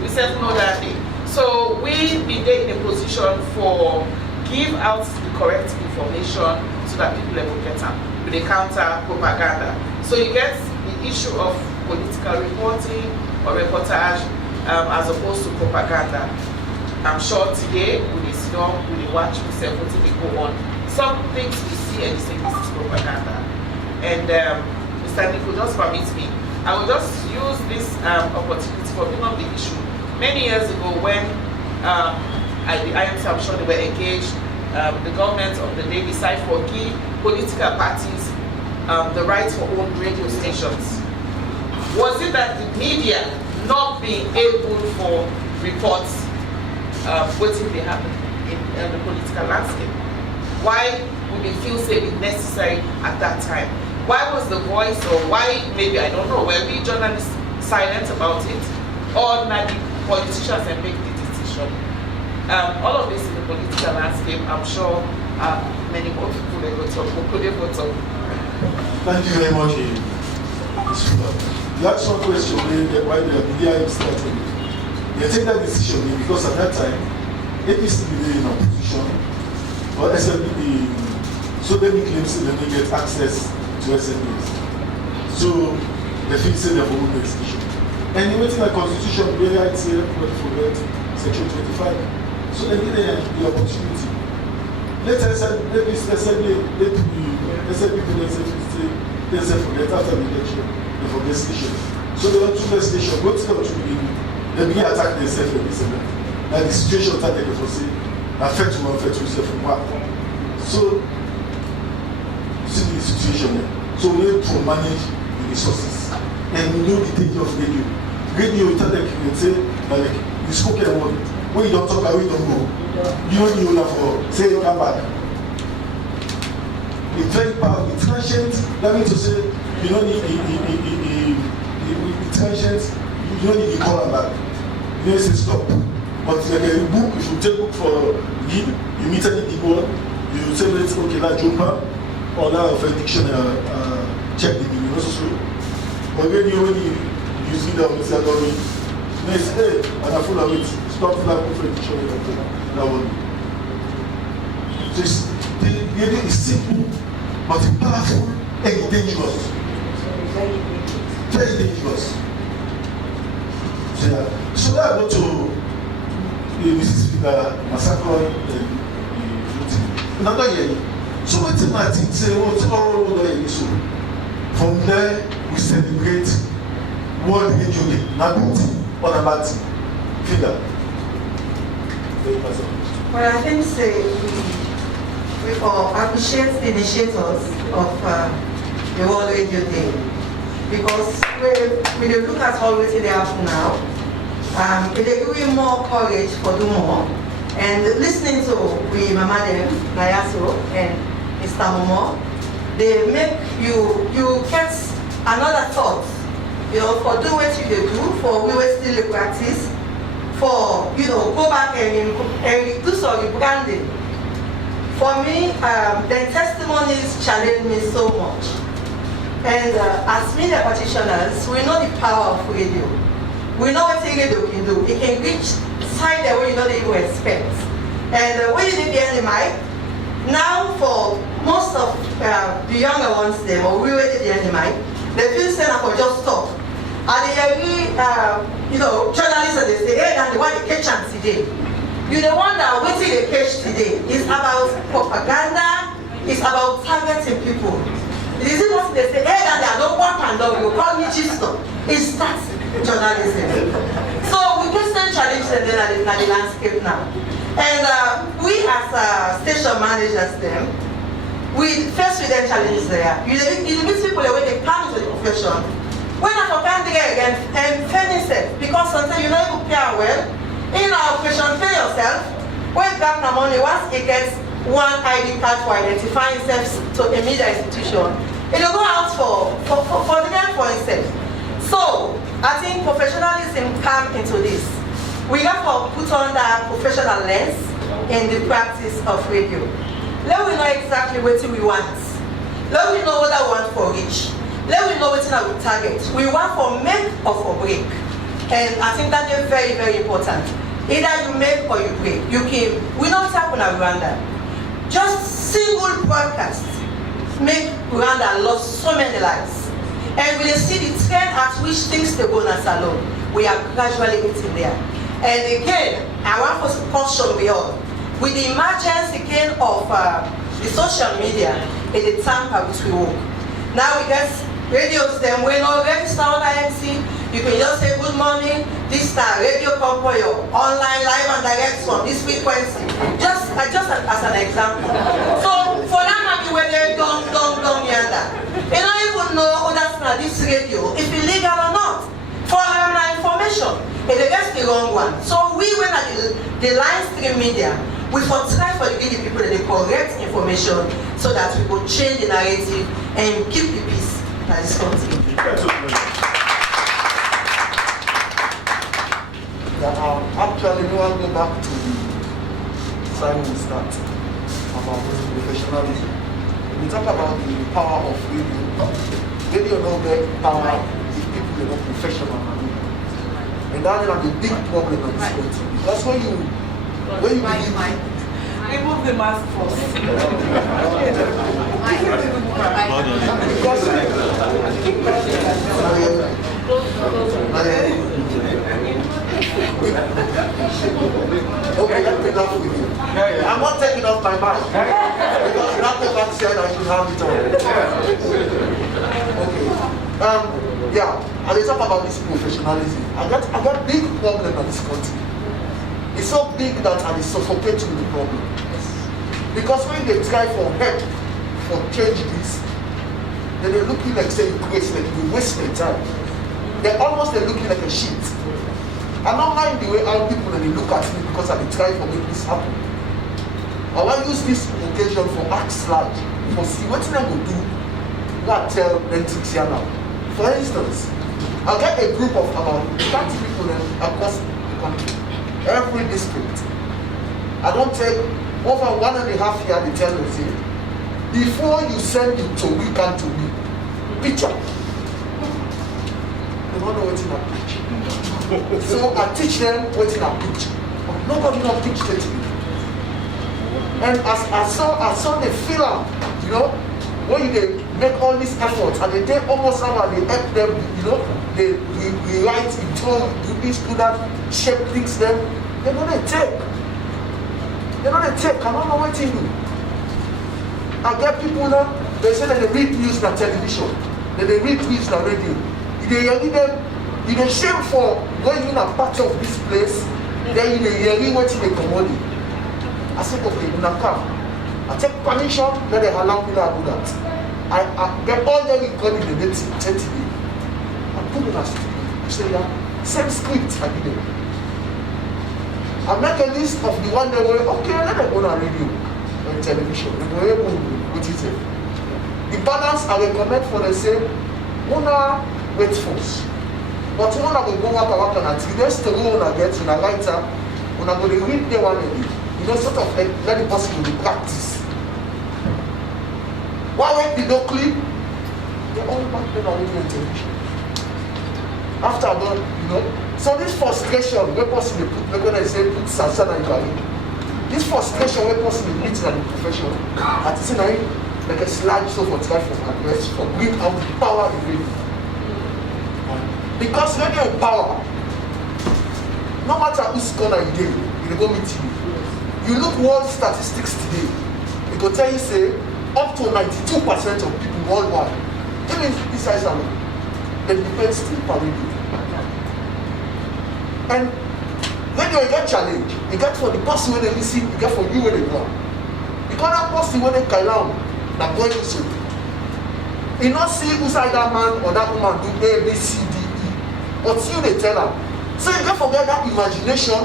we said no that day. So we be there in a position for give out the correct information so that people will get them with the counter propaganda. So you get the issue of political reporting or reportage as opposed to propaganda. I'm sure today we will sit down, we will watch, we say what they go on. Some things we see and you say this is propaganda. And Mr. Nico, just permit me, I will just use this opportunity for bringing up the issue. Many years ago when I'm sure they were engaged, the government of the day decided to give political parties the right for own radio stations. Was it that the media not being able for reports what if they happen in the political landscape? Why would we feel say it necessary at that time? Why was the voice, or why, maybe, I don't know, were we journalists silent about it? Or not the politicians and make the decision? All of this in the political landscape, I'm sure many more people they go talk, could they go talk? Thank you very much. You asked one question why the media is starting. They take that decision because at that time, APC was in opposition, or SLP, so they claims that they get access to SLPs. So they feel say they have own decision. And you wait in the constitution, where it's here, forget section 25. So they need the opportunity. Later, SLP they say forget after the election, they forget station. So they want to the station, go to the beginning, they begin attack themselves and this and that. And the situation that they can foresee affect yourself from what. So see the situation there. So we need to manage the resources. And we know the danger of radio. Radio is like you say, like you spoke a word. When you don't talk, we don't go. You don't need for say you come back. It's very powerful, it's transient. That means to say you don't need transient, you don't need to call them back. You don't say stop. But like a book, if you take book for read, you meet any people, you say let's okay that jumper or that of a dictionary check the meaning, also true. But when you use it on Mr. Dory, you say, hey, and I full of it, stop that book for a dictionary that one. So the idea is simple, but powerful and dangerous. Very dangerous. So that I go to the Mississippi massacre another year. So what I think say what's all over the issue. From there we celebrate World Radio Day. Not good thing or a bad thing. Feel that. Well, I think say we appreciate the initiators of the World Radio Day, because we look at all what they have now. They give you more courage for do more. And listening to Mama Dem, Nayaso, and Mr. Momo, they make you get another thought, for do what you do, for we will still practice, for go back and do some rebranding. For me, their testimonies challenge me so much. And as media practitioners, we know the power of radio. We know what radio can do. It can reach side that way you don't even expect. And when you did the NMI, now for most of the younger ones, them, or we were the NMI, they feel sent up for just stop. And they agree, journalists, they say, hey, and the one they catch on today. You the one that waiting they catch today is about propaganda, it's about targeting people. It is what they say, hey, and I don't want and you call me Chisto. It's that journalism. So we can still challenge them in the landscape now. And we as station managers them, we first with them challenge there. You meet people when they come to the profession. When I forget again and finish it, because sometimes you know you pay well, in our profession, pay yourself, when you got the money, once it gets one ID card for identifying itself to a media institution, it will go out for the game for itself. So I think professionalism come into this. We have to put on that professional lens in the practice of radio. Let we know exactly what we want. Let we know what I want for reach. Let we know what I will target. We want for make or for break. And I think that is very, very important. Either you make or you break. We know what's happened in Rwanda. Just single broadcast make Rwanda lost so many lives. And we see the trend at which things they go as alone. We are gradually getting there. And again, I want to caution we all. With the emergence again of the social media, in the time by which we work. Now we get radios, then we know register on IMC. You can just say good morning, this time radio company, online, live and direct from this frequency. Just as an example. So for that maybe when they're done yonder, they don't even know that's this radio, if it's legal or not. For my information, it is the wrong one. So we went at the line stream media, we for try to give the people the correct information so that we could change the narrative and keep the peace that is continuing. Actually, we want to go back to the Simon start about professionalism. When we talk about the power of radio no get power if people are not professional. And that is a big problem in this country. That's when you remove the mask first. Okay, let's take off with you. I'm not taking off my mask because nothing that said I should have it on. Okay. And they talk about this professionalism. I got big problem in this country. It's so big that I suffocating the problem. Because when they try for help for change this, then they're looking like say you waste their time. They're looking like a shit. I don't mind the way how people they look at me because I try for make this happen. I want to use this occasion for ask large, for see what I will do. What tell them things here now. For instance, I'll get a group of about 30 people across the country, every district. I don't take over 1.5 years they tell me, say, before you send it to weekend to me, picture. They don't know what's in a picture. So I teach them what's in a picture. But nobody not teach that to me. And as I saw the film, when they make all these efforts and they take almost someone, they help them, they write in tone, do this, do that, shape things them. They don't take. I don't know what to do. I get people now, they say that they read news on television, that they read news on radio. If they shame for going in a part of this place, then you hear what they command. I said, okay, when I come, I take permission, then they allow me to do that. I get all the recording in the next 30 days. I put it as I say, yeah, same script I did it. I make a list of the one that were okay, let them go on radio and television. They were able to put it in. The balance I recommend for the same, una wait first. But una will go work and the next story una get in a writer, una go to read the one again. Sort of let the person to practice. Why wait the no clip? They all back then on radio and television. After that, you know, so this frustration, where person they put, we're gonna say put Sansana in Bali. This frustration, where person they meet in the profession, at the same time, like a sludge so for try for address for bring out the power in radio. Because radio is power. No matter who's gonna you do, you go meet you. You look world statistics today, it go tell you say up to 92% of people worldwide, even inside Salon, they depend still per radio. And when you get challenge, you get for the person when they listen, you get for you when they go. Because that person when they carry on, that boy is so. You not see inside that man or that woman do A, B, C, D, E. But you they tell her. So you can't forget that imagination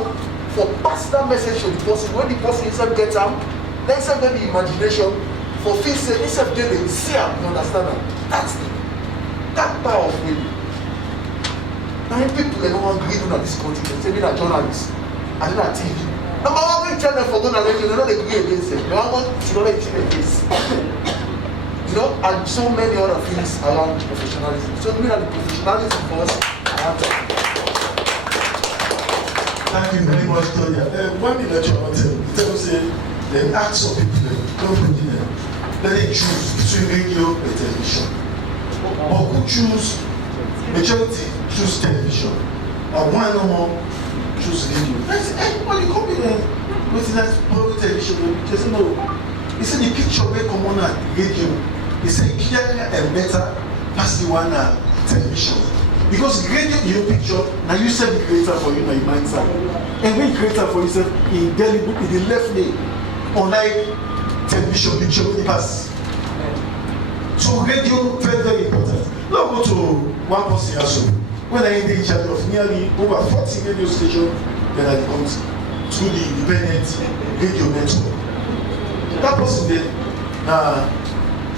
for pass that message to the person. When the person himself gets out, then himself get the imagination for feel say himself get the see her, you understand that? That's the that power of radio. Now people they don't want to read on this country, they say me a journalist, I did a TV. Number one we tell them for going to radio, they don't agree against them. They want to know it against. You know, and so many other things around professionalism. So me that the professionalism for us, I have to. Thank you very much, Tonya. One thing that you want to tell us, they ask some people, don't put in them, let them choose between radio and television. Or who choose, majority choose television, and one or more choose radio. That's everybody come in with that public television, they say no. He said the picture will come on at radio. He said clearer and better pass the one at television. Because radio in your picture, now you said the creator for you, now your mind side. And when creator for yourself, in the left lane, unlike television picture when you pass. So radio very, very important. Now go to one person also. When I in charge of nearly over 40 radio stations, then I come to the independent radio network. That person there,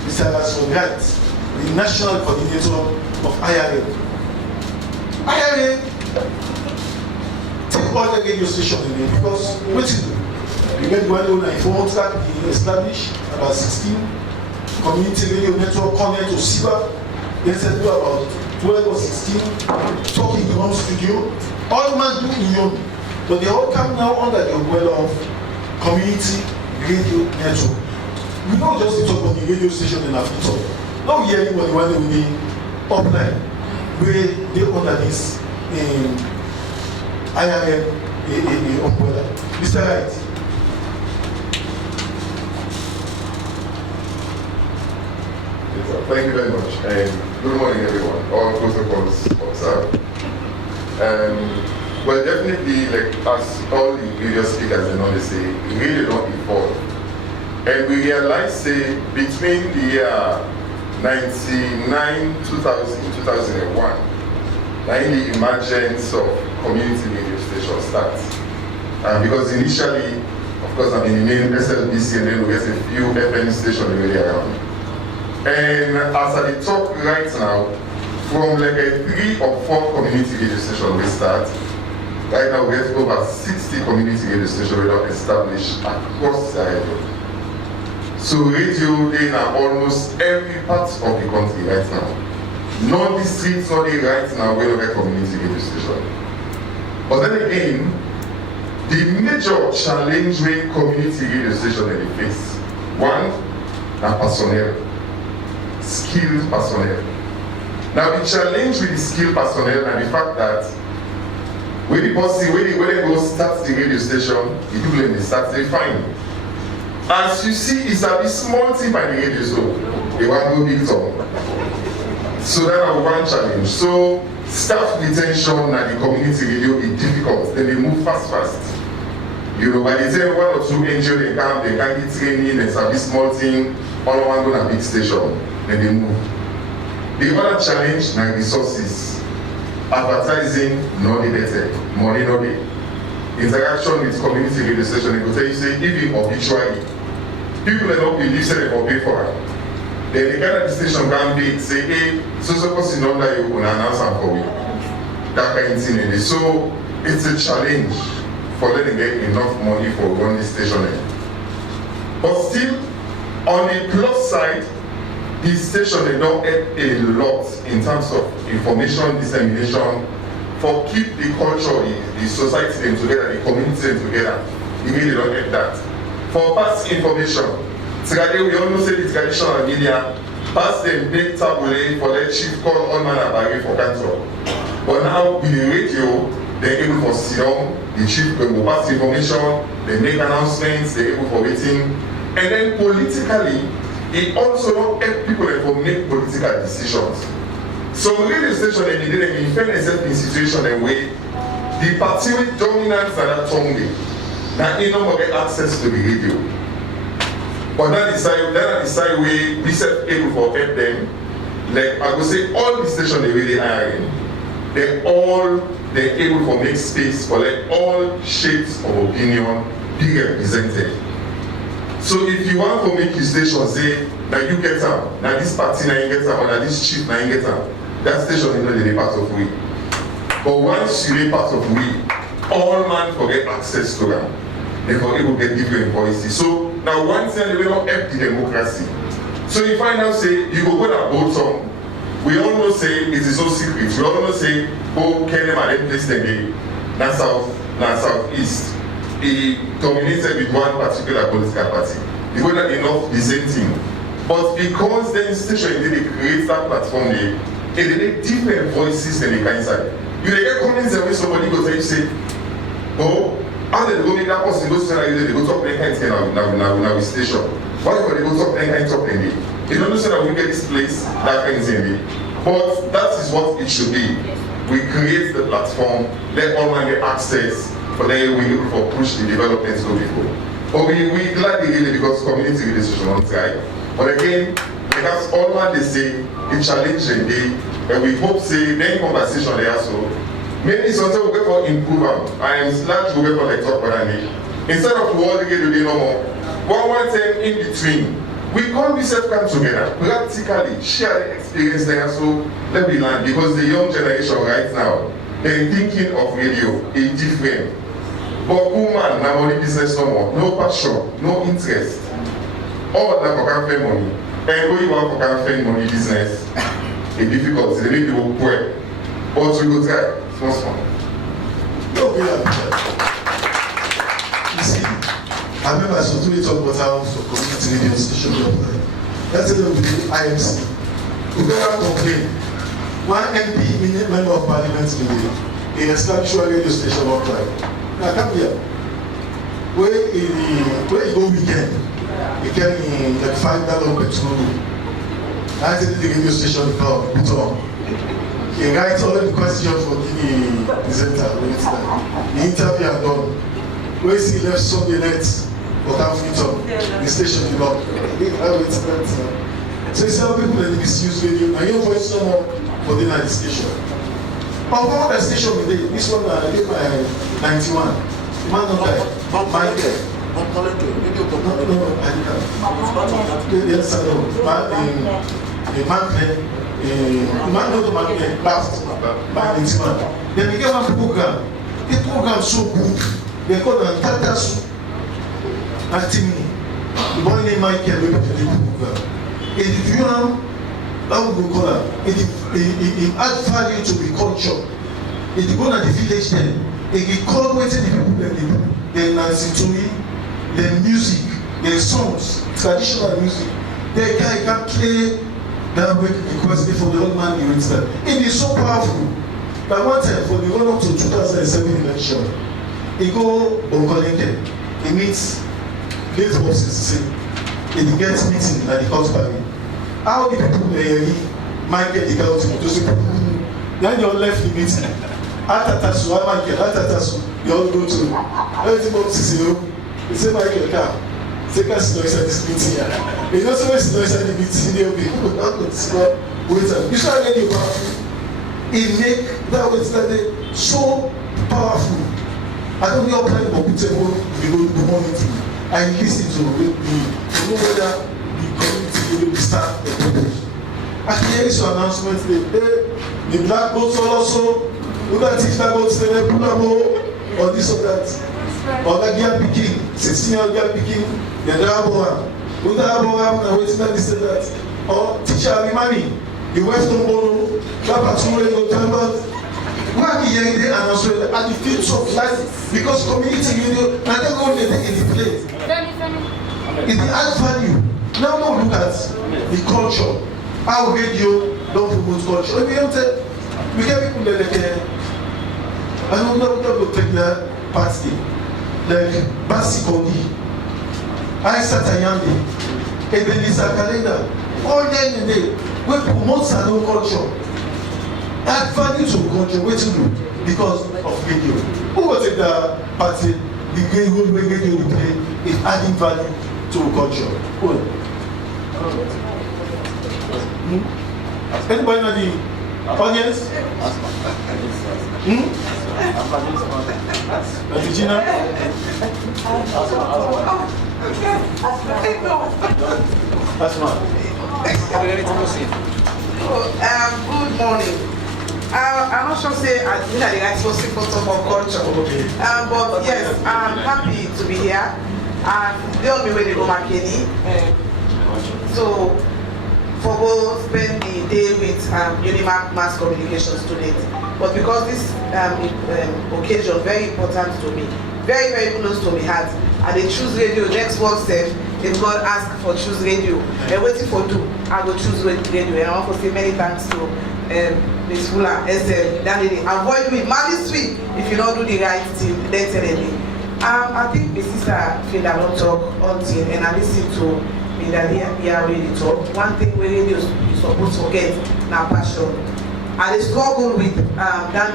Mr. Alason Wright, the national coordinator of IRA. IRA take all the radio stations in there because what you do? You get one owner, if you want that be established about 16 community radio network connect to SIBA, then said do about 12 or 16 talking in home studio. All man do in your, but they all come now under the umbrella of community radio network. We don't just talk on the radio station and have to talk. Now we hear anybody when they will be offline. Where they under this IRM umbrella. Mr. Wright. Yes, sir. Thank you very much. And good morning, everyone. All protocols observed. Well, definitely, like as all the previous speakers and all they say, we really don't evolve. And we realize, say, between the year 99, 2000, 2001, the emergence of community radio stations starts. Because initially, of course, I mean, the main SLBC and then we get a few FM stations really around. And as I talk right now, from like a 3 or 4 community radio stations we start, right now we have over 60 community radio stations we have established across the area. So radio in almost every part of the country right now. Not the streets, not the right now, we don't get community radio station. But then again, the major challenge with community radio station that they face, one, are personnel, skilled personnel. Now the challenge with the skilled personnel and the fact that when the person, when they go start the radio station, the people in the start, they find. As you see, it's a bit small thing by the radio, so they want to go big time. So that's one challenge. So staff retention at the community radio is difficult. Then they move fast. You know, by the time 1 or 2 NGO they can get training, it's a bit small thing, all one go to a big station, then they move. The other challenge na resources. Advertising, not the better, money not the. Interaction with community radio station, they go tell you say, even obituary, people that don't believe say they will pay for it. Then the kind of the station can be say, hey, so person under you will announce them for you. That kind of thing. So it's a challenge for them to get enough money for running the station. But still, on the plus side, the station they don't help a lot in terms of information dissemination for keep the culture, the society them together, the community them together. They really don't help that. For past information, today we all know say the traditional media pass them big tabule for their chief call all manner bargain for cancer. But now with the radio, they're able to sit down, the chief will pass information, they make announcements, they're able for waiting. And then politically, it also don't help people to make political decisions. So radio station they did in fairness in situation and way the party with dominance and that tongue now you don't get access to the radio. But that decide we be able for help them. Like I would say all the stations they really are in, they're able to make space for like all shades of opinion be represented. So if you want to make your station say now you get out, now this party now you get out, or now this chief now you get out, that station is not the part of we. But once you be part of we, all man forget access to them. They for able to get different voices. So now one thing they will not help the democracy. So you find out say you go to bottom. We all know say it is no secret. We all know say go Kenya and then place them again. Now southeast. He dominated with one particular political party. They were not enough the same thing. But because the institution they create that platform they make different voices in the kind side. You get comments and when somebody go tell you say, oh, how they go make that person go to they go talk that kind of thing now station. Why would they go talk that kind of thing? You don't know that we get this place, that kind of thing. But that is what it should be. We create the platform, let all man get access, for then we look for push the development go before. But we gladly really because community relationship on side. But again, because all man they say, the challenge and day, and we hope say many conversation there so. Maybe sometimes we go for improvement. I am glad to go for the top of instead of world again do no more. One time in between. We can't be come together, practically share the experience there so let me learn because the young generation right now, they're thinking of radio in different. But woman, now money business no more, no passion, no interest. All that for can money. And when you want for can money business, it's difficult, they make people poor. But we go try, small. No, we are. You see, I remember I was doing talk about how for community radio station government. That's the IMC. We never complain. One MP, member of parliament, he established a radio station offline. Now come here. Where you go weekend, you can like $5 petrol. I tell the radio station put on. He writes all the questions for the presenter. The interview are done. Where he left Sunday night. But I'm fit on the station you know. So you see how people that misuse radio and your voice no more for the night station. But one other station we did, this one I did my 91. The man not die. My day. No, I didn't. Yes, I know. The man not the man last by 91. Then we get one program. The program so good. They call them Tatasu. Actively, the boy named Michael will be the program. And if you know, how we call it, it add value to the culture. If you go to the village then, if you call waiting the people that they do, then Nansitui, then music, then songs, traditional music, they can play that way requested for the old man in Winston. It is so powerful. But one time for the run up to 2007 election, he go Okolenge, he meets late bosses in the get meeting at the house party. How the people might get the girl to say, then you left the meeting. Atatasu, you all go to everything bosses, you say, Michael, come. Take us to this meeting. You know, so much noise at the meeting, they'll be not to score with them. You start getting powerful. It make that way so powerful. I don't know how kind of people will do monitoring. I listen to know whether the community will start a purpose. I hear some announcements the black boats also, look at this black boats, or this or that. Or that girl picking, 16-year-old girl picking, the Daboa. With the Daboa, I'm waiting at this and that. or teacher Arimani, the Western Bono, Babatunde Otambat, why the young day and also at the fields of life because community radio and then go in the place. It adds value. Now look at the culture. Our radio don't promote culture. We get people that I don't know what to take that party. Like Basi Kondi, Aisa Tayandi, Ebenezer Kalenda, all day in the day, we promote our own culture. Add value to culture, what to do because of radio. Who will take the party? The game role we radio we play is adding value to culture. Who? Anybody know the audience? Regina? Asma. Good morning. I'm not sure say I think that the guys was supposed to for culture. Okay. But yes, I'm happy to be here. And they on me where they go Makeni. So for both spend the day with Unimark mass communication students. But because this occasion very important to me, very, very close to my heart, and they choose radio next one step, if God ask for choose radio, and waiting for do, I will choose radio. And I want to say many thanks to Ms. Fula, SM, that lady. Avoid me, madly sweet, if you don't do the right thing, then tell me. I think my sister feel that I don't talk until, and I listen to me that here really talk. One thing we radio is supposed to get now passion. I struggle with that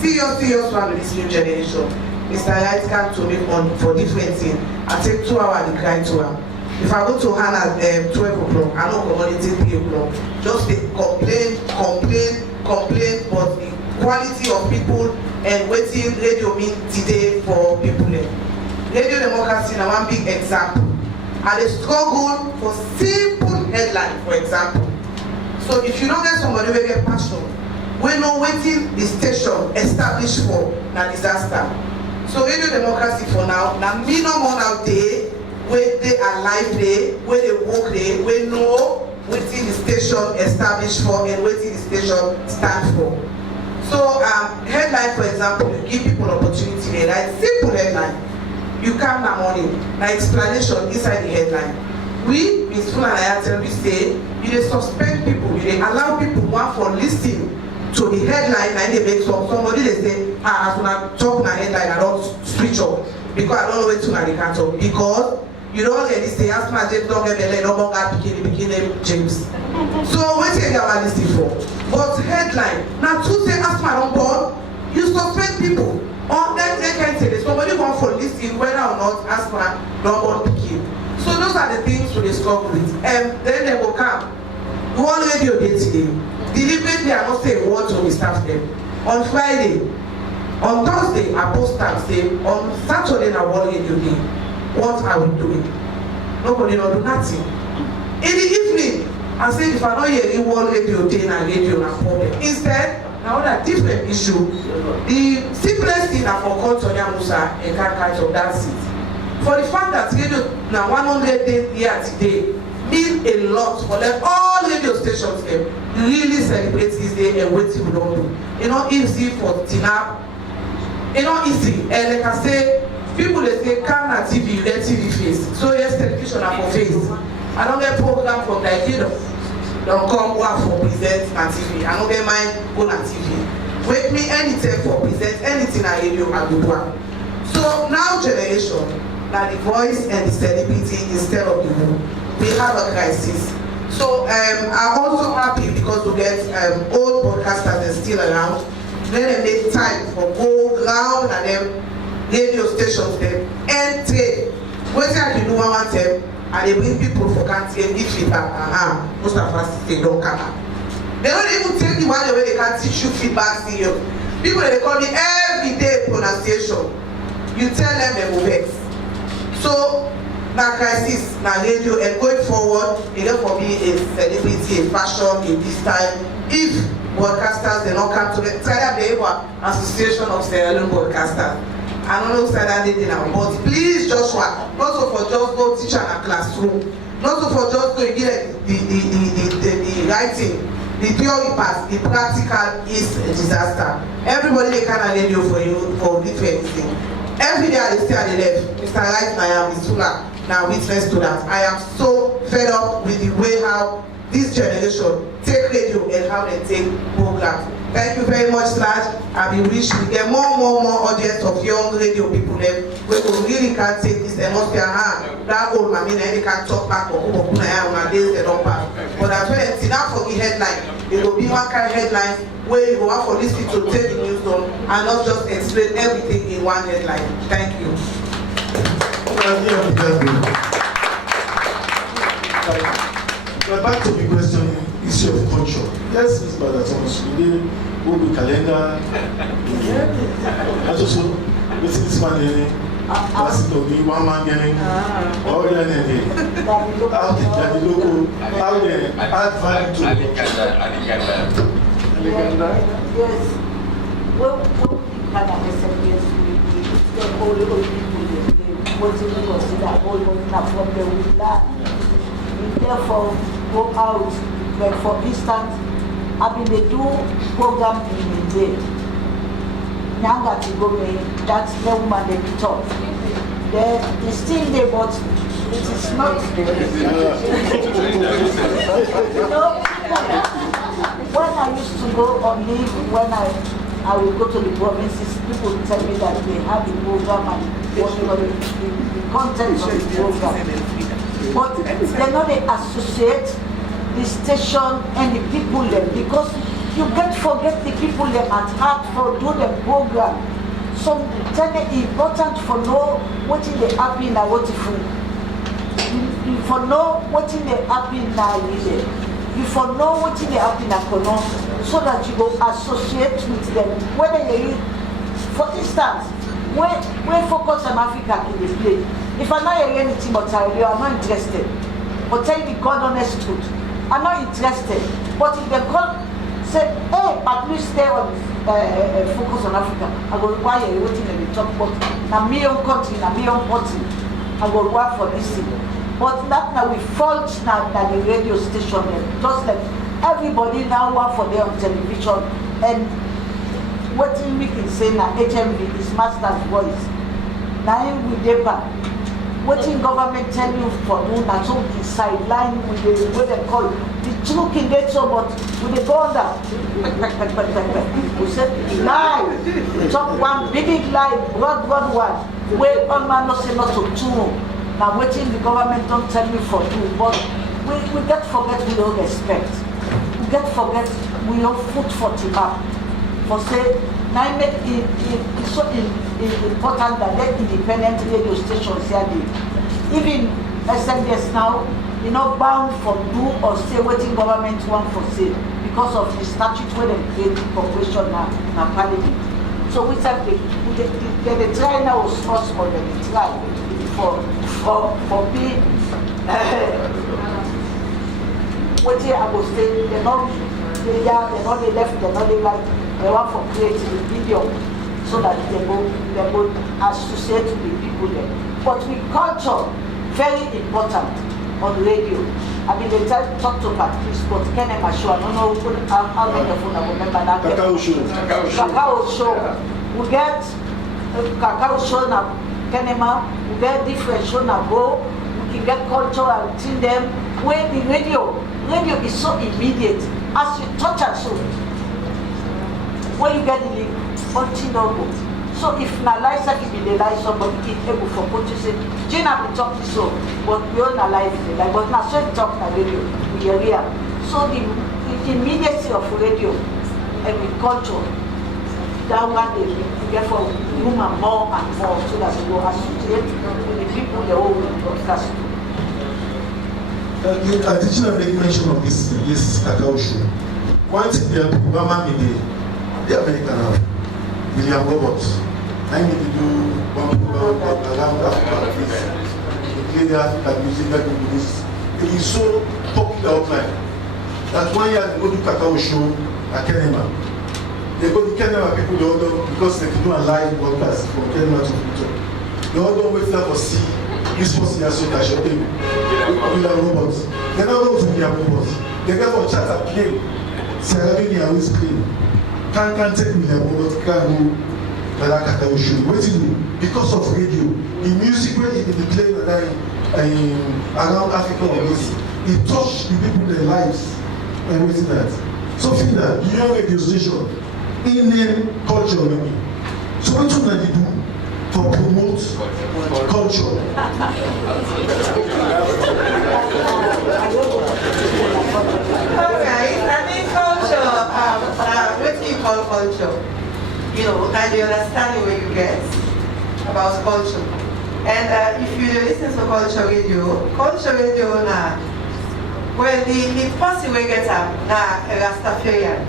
serious one with this new generation. Mr. Wright came to me for different things. I take 2 hours to cry to her. If I go to Hannah at 12 o'clock, I know commodity 3 o'clock. Just complain, but the quality of people and waiting radio mean today for people. Radio democracy is one big example. And they struggle for simple headline, for example. So if you don't get somebody who get passion, we know waiting the station established for a disaster. So radio democracy for now, me no more out there, where they are live there, where they work there, we know waiting the station established for and waiting the station stand for. So headline, for example, you give people opportunity there, right? Simple headline. You come that morning, an explanation inside the headline. We, Ms. Fula and I tell you say, you suspend people, you allow people one for listening to the headline and they make somebody they say, as when I talk in a headline, I don't switch off because I don't know where to they can't talk. Because you don't get this say, ask my James don't get the no more bikini James. So what you are listening for? But headline, now to say ask my don't call, you suspend people. Or then they can say somebody want for listening whether or not ask my don't pick. So those are the things to struggle with. And then they will come. One radio day today. Deliberately, I not say a word to staff them. On Friday, on Thursday, I post time say, on Saturday, I want radio day. What are we doing? Nobody don't do nothing. In the evening, I say, if I don't hear any one radio day, na radio na problem. Instead, now that different issue, the simplest thing I forgot to Musa and can't catch up that seat. For the fact that radio now 100 days here today mean a lot for them. All radio stations them really celebrate this day and wait till we don't do. You know, easy for Tina. You know, easy. And like I say, people they say, come na TV, you get TV face. So yes, television are for face. I don't get program from Nigeria. Don't come work for present na TV. I don't get mine go na TV. Wake me anytime for present, anything I radio I do one. So now generation, now the voice and the celebrity instead of the room. We have a crisis. So I'm also happy because we get old broadcasters that are still around. Then they make time for go ground and then radio stations them and trade. What I can do one time and they bring people for country and give feedback. Most of us they don't come. They don't even tell you one way they can teach you feedback serious. People they call me everyday pronunciation. You tell them they will vex. So na crisis, na radio, and going forward, it for me a celebrity, a fashion, a this time. If broadcasters they not come to the Association of Sierra Leone Broadcasters. I don't know say that they now, but please Joshua, not so for just go teach in a classroom, not so for just go give the writing. The theory part, the practical is a disaster. Everybody they can radio for you for different thing. Every day I stay at the left. Mr. Right now, Ms. Sula, now witness to that. I am so fed up with the way how this generation take radio and how they take programs. Thank you very much, Slash. I wish we get more audience of young radio people there. We really can't take this and not their hand. That old man, they can talk back or who on days they don't pass. But that's when it's enough for the headline. It will be one kind of headline where you go out for this to take the news on and not just explain everything in one headline. Thank you. Back to the question, issue of culture. Yes, Ms. Bada Thomas, we did the calendar. I just saw this man last to be one man getting all the energy. How the local, how they add value to Yes. Well, we can understand, yes, we all the old people, what do you consider all from the land? Therefore, go out. Like for instance, I've been they do program in India. Nyanga to go me, that's the woman they talk. It's still there, but it is not. When I used to go on leave, when I will go to the provinces, people tell me that they have the program and what the content of the program. But they're not associate the station and the people there, because you can't forget the people there at heart for do the program. So it's important for know what is the happy and what is food. You for know what is the happy now. You for know what is the happy now, so that you go associate with them. Whether you, for instance, when focus on Africa in the play. If I'm not hearing anything but I'm not interested. But tell you the God honest truth. I'm not interested. But if they call, say, hey, at least stay on focus on Africa. I go, why are you waiting in the top pot? Now me own country, now me own party. I go work for this thing. But that now we fault now that the radio station, just like everybody now work for their television. And what we can say now, HMV is master's voice. Now we depend. What in government tell you for do not so the sideline with the what they call the truth in that so but with the border. We said lie. We talk one big lie, broad one. Where all man not say not to two. Now waiting the government don't tell you for do, but we get forget we don't respect. We get forget we don't foot for Timap. For say now make it's so important that that independent radio stations here, even SMS now, you're not bound for do or say waiting government want for sale because of the statute where they create the corporation now parliament. So we said they try now source or they try for being what I will say they're not they left, they're not they right. They want for creating a video so that they will associate with the people there. But with culture, very important on radio. I mean, they talk to Patrice, but Kenema show. I don't know how many of you remember that. Cacao show. Cacao show. Yeah. We get Cacao show now, Kenema. We get different show now. Go. We can get cultural in them. Where the radio is so immediate. As you touch a show. When you get the link, continue. So if na life if you lie somebody is able for what you say, Gina will talk to so, but we all na life like but now so talk na radio, we are here. So the immediacy of radio and with culture, that one day we get for women more and more so that we will associate with the people they all will broadcast to. Additional mention of this Cacao show. One thing the Obama media, the American have William Roberts. I need to do one program around Africa. They play the African music like this. It is so popular outline that 1 year they go to Cacao show at Kenema. They go to Kenema, people they all know because they do a live broadcast from Kenema to Victor. They all don't wait there for see this person as you can show them. William Roberts. They don't go to William Roberts. They get for chat and play. Sierra Leone always play. Can't take me there, but can't go like that we should. Waiting because of radio, the music where it be played around Africa or this, it touched the people their lives and waiting that. So feel that you know radio station, Indian culture maybe. So what do they do for promote culture? Alright, I think culture, what do you call culture? You know, and the understanding where you get about culture. And if you listen to culture radio now, well, the person we get up, now Rastafarian,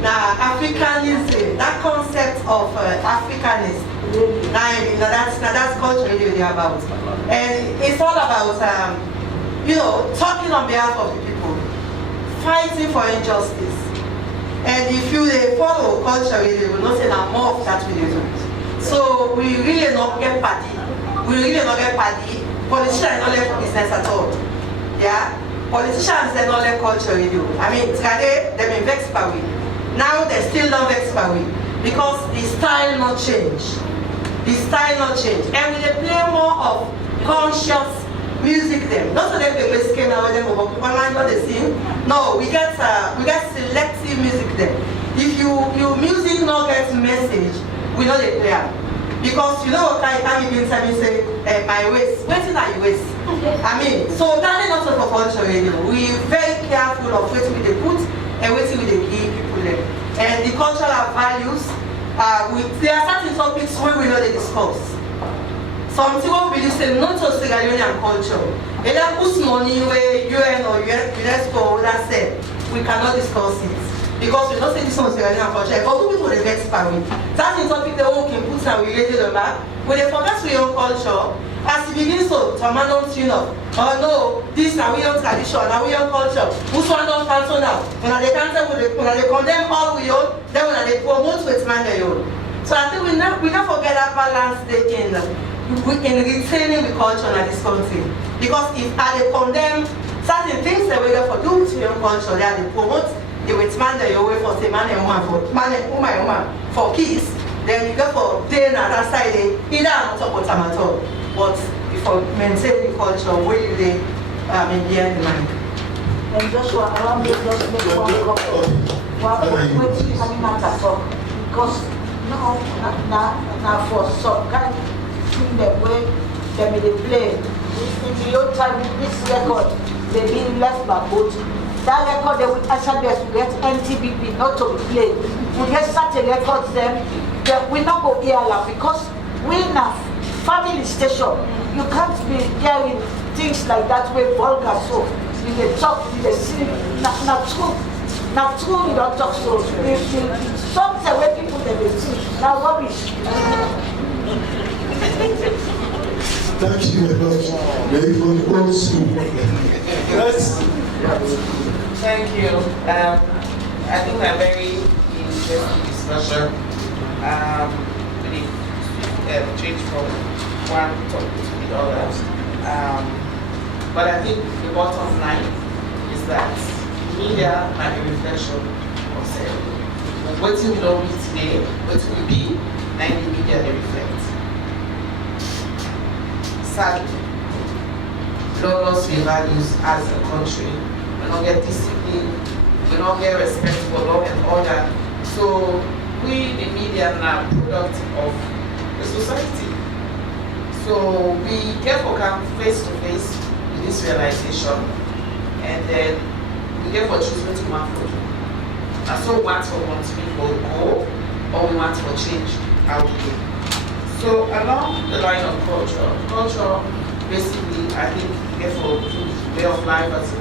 now Africanism, that concept of Africanism, now that's culture radio they're about. And it's all about, you know, talking on behalf of the people, fighting for injustice. And if you follow culture radio, you will not say that more of that we do. So we really not get party. We really not get party. Politicians don't let business at all. Yeah? Politicians they don't let culture radio. I mean, today they've been vexed by we. Now they still not vexed by we. Because the style not change. The style not change. And we play more of conscious music them. Not so that they will scale now them over people not the sing. No, we get selective music them. If you music not get message, we know they play. Because you know what I can't even say my waist. Waiting at your waist. I mean, so that is not for culture radio. We very careful of what we put and what we give people there. And the cultural values, there are certain topics where we know they discuss. Something what we say not just Sierra Leonean culture. And that puts money where UN or UNESCO that said we cannot discuss it. Because we don't say this one Sierra Leonean culture, but who people they get sparring. That's the topic they all can put and related on that. When they forget to your culture, as it begins to command you know, oh no, this is our tradition, our culture. Who's one don't cancel now? When they cancel, when they condemn all we own, then when they promote with man they own. So I think we not forget that balance they in retaining the culture in this country. Because if they condemn certain things that we go for do to your culture, they promote the with man that you way for say man and woman for peace. Then you go for day and other side, either not talk about at all. But for maintaining the culture, where you they behind the mind. And Joshua, allow me just make one comment. What is having matter talk? Because now for some kind of thing that way they may play. In the old time, this record they've been left by both. That record they will answer there to get NTBP not to be played. We get certain records them that we not go here because we now family station. You can't be hearing things like that way vulgar so you dey talk, you dey sing, not true you don't talk so. Something where people they sing, now rubbish. Thank you very much. Very from the old school. Yes. Thank you. I think a very interesting discussion. We change from one topic to the other. But I think the bottom line is that media are a reflection of self. What we don't be today, what will be, then the media they reflect. Sadly, we don't lost our values as a country. We don't get discipline. We don't get respect for law and order. So we, the media, are product of the society. So we get to come face to face with this realization, and then we get for choosing to move forward. And so want people go, or we want for change how we do. So along the line of culture basically I think you get for way of life as a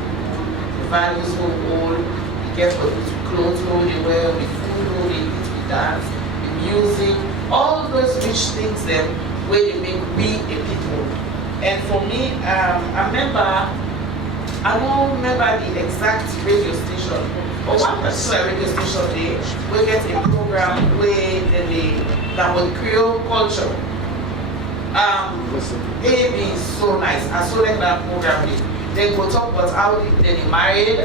the values we hold, you get for the clothes we wear, the food we eat, we dance, the music, all those rich things them where they make we a people. And for me, I don't remember the exact radio station, but one particular radio station we get a program where that was Creole culture. It is so nice. I saw that program. They go talk about how they married,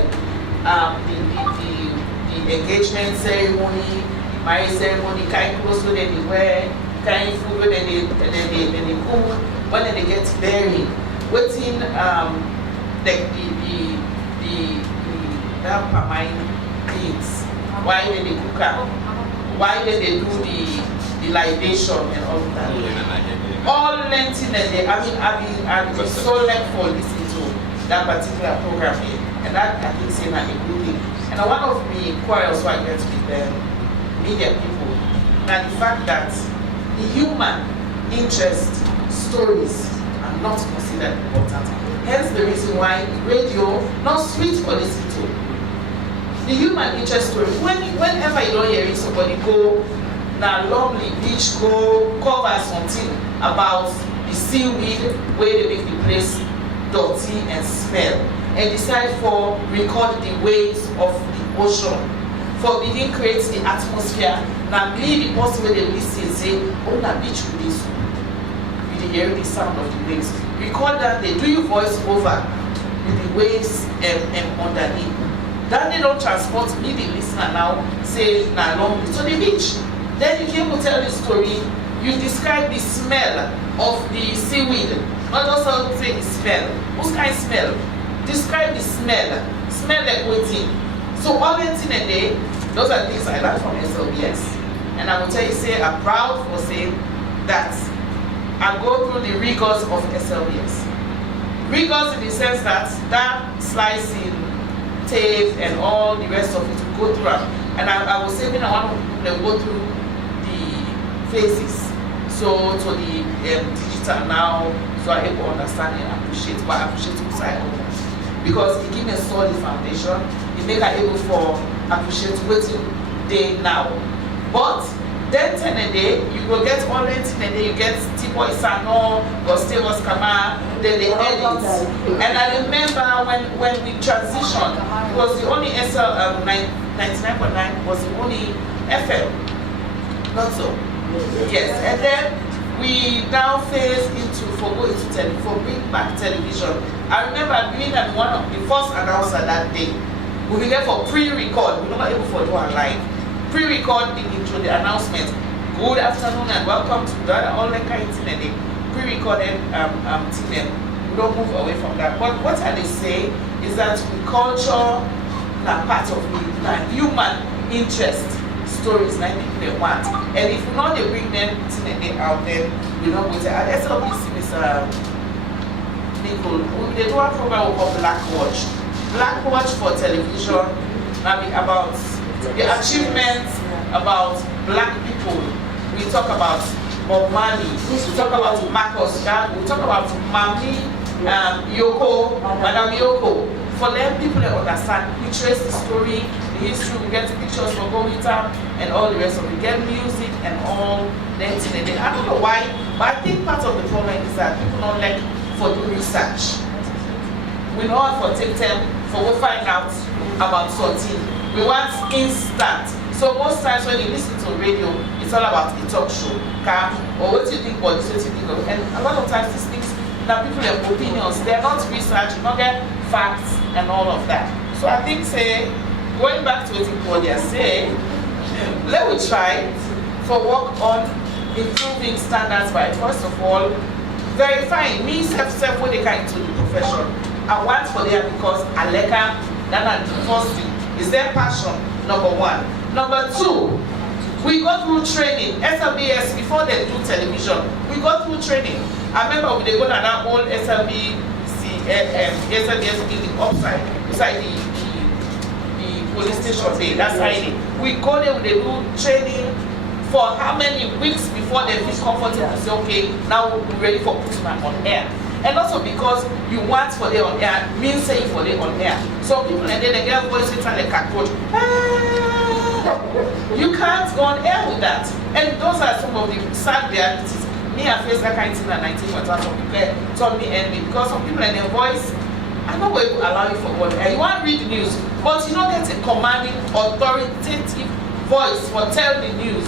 the engagement ceremony, marriage ceremony, kind clothes when they wear, kind food when they cook, when they get married, waiting that permanent things, why they cook out, why they do the libation and all of that. All lengthy and I've been so thankful listening to that particular program, and that I think is a good thing. And one of the quarrels I get with the media people, and the fact that the human interest stories are not considered important. Hence the reason why radio not sweet for listen to. The human interest story. Whenever you don't hear somebody go now Lovely Beach, go cover something about the seaweed where they make the place dirty and smell, and decide for record the waves of the ocean, for begin create the atmosphere. Now believe the person where they listen say, oh na beach will be so. You hear the sound of the waves. Record that, they do your voice over with the waves and underneath. Then they don't transport me, the listener now, say, na long to the beach. Then you came to tell the story, you describe the smell of the seaweed. Not also say the smell. What kind of smell? Describe the smell. Smell like waiting. So all the thing a day, those are things I learned from SLBS. And I will tell you, say, I'm proud for saying that I go through the rigors of SLBS. Rigors in the sense that slicing, tape, and all the rest of it to go through. And I was saying I want to go through the phases. So to the digital now, so I'm able to understand and appreciate what I appreciate inside because it gives me a solid foundation. It makes I able for appreciate what they now. But then 10 a day, you will get all 10 a day, you get Tipo Isano, Gustavus Kama, then the edits. And I remember when we transitioned, it was the only SL 99.9 was the only FM. Not so. Yes. And then we now phase into for bring back television. I remember being at one of the first announcer that day. We were there for pre-record. We were not able to do our live. Pre-record the intro, the announcement. Good afternoon and welcome to the all that kind of thing. Pre-recorded thing. We don't move away from that. But what I say is that culture are part of the human interest stories like people they want. And if we not they bring them out, then we don't go to SLBC Mr. Nicole. They do a program called Black Watch. Black Watch for television, about the achievements about black people. We talk about Bob Marley, we talk about Marcus Garvey, we talk about Mami Yoko, Madam Yoko. For them, people that understand, we trace the story, the history, we get pictures from Gomita and all the rest of it. We get music and all that. I don't know why, but I think part of the problem is that people don't like for the research. We know how to take time for we find out about something. We want instant. So most times when you listen to radio, it's all about a talk show. Or what do you think about this, what do you think of it? And a lot of times these things, now people have opinions, they're not research, you don't get facts and all of that. So I think say, going back to what they say, let me try for work on improving standards by first of all, verifying me self when they come into the profession. I want for them because I like them, that's the first thing. Is their passion, number one. Number two, we go through training. SLBS, before they do television, we go through training. I remember when they go to that old SLBS building upside, beside the police station there, that's Friday. We go there, they do training for how many weeks before they feel comfortable to say, okay, now we're ready for putting them on air. And also because you want for them on air, means saying for them on air. Some people and then they get voices and they cockroach. You can't go on air with that. And those are some of the sad realities. Me, I faced that kind of thing at 19 when some people told me enemy because some people and their voice, I'm not going to allow you for one air. You want to read the news, but you don't get a commanding, authoritative voice for tell the news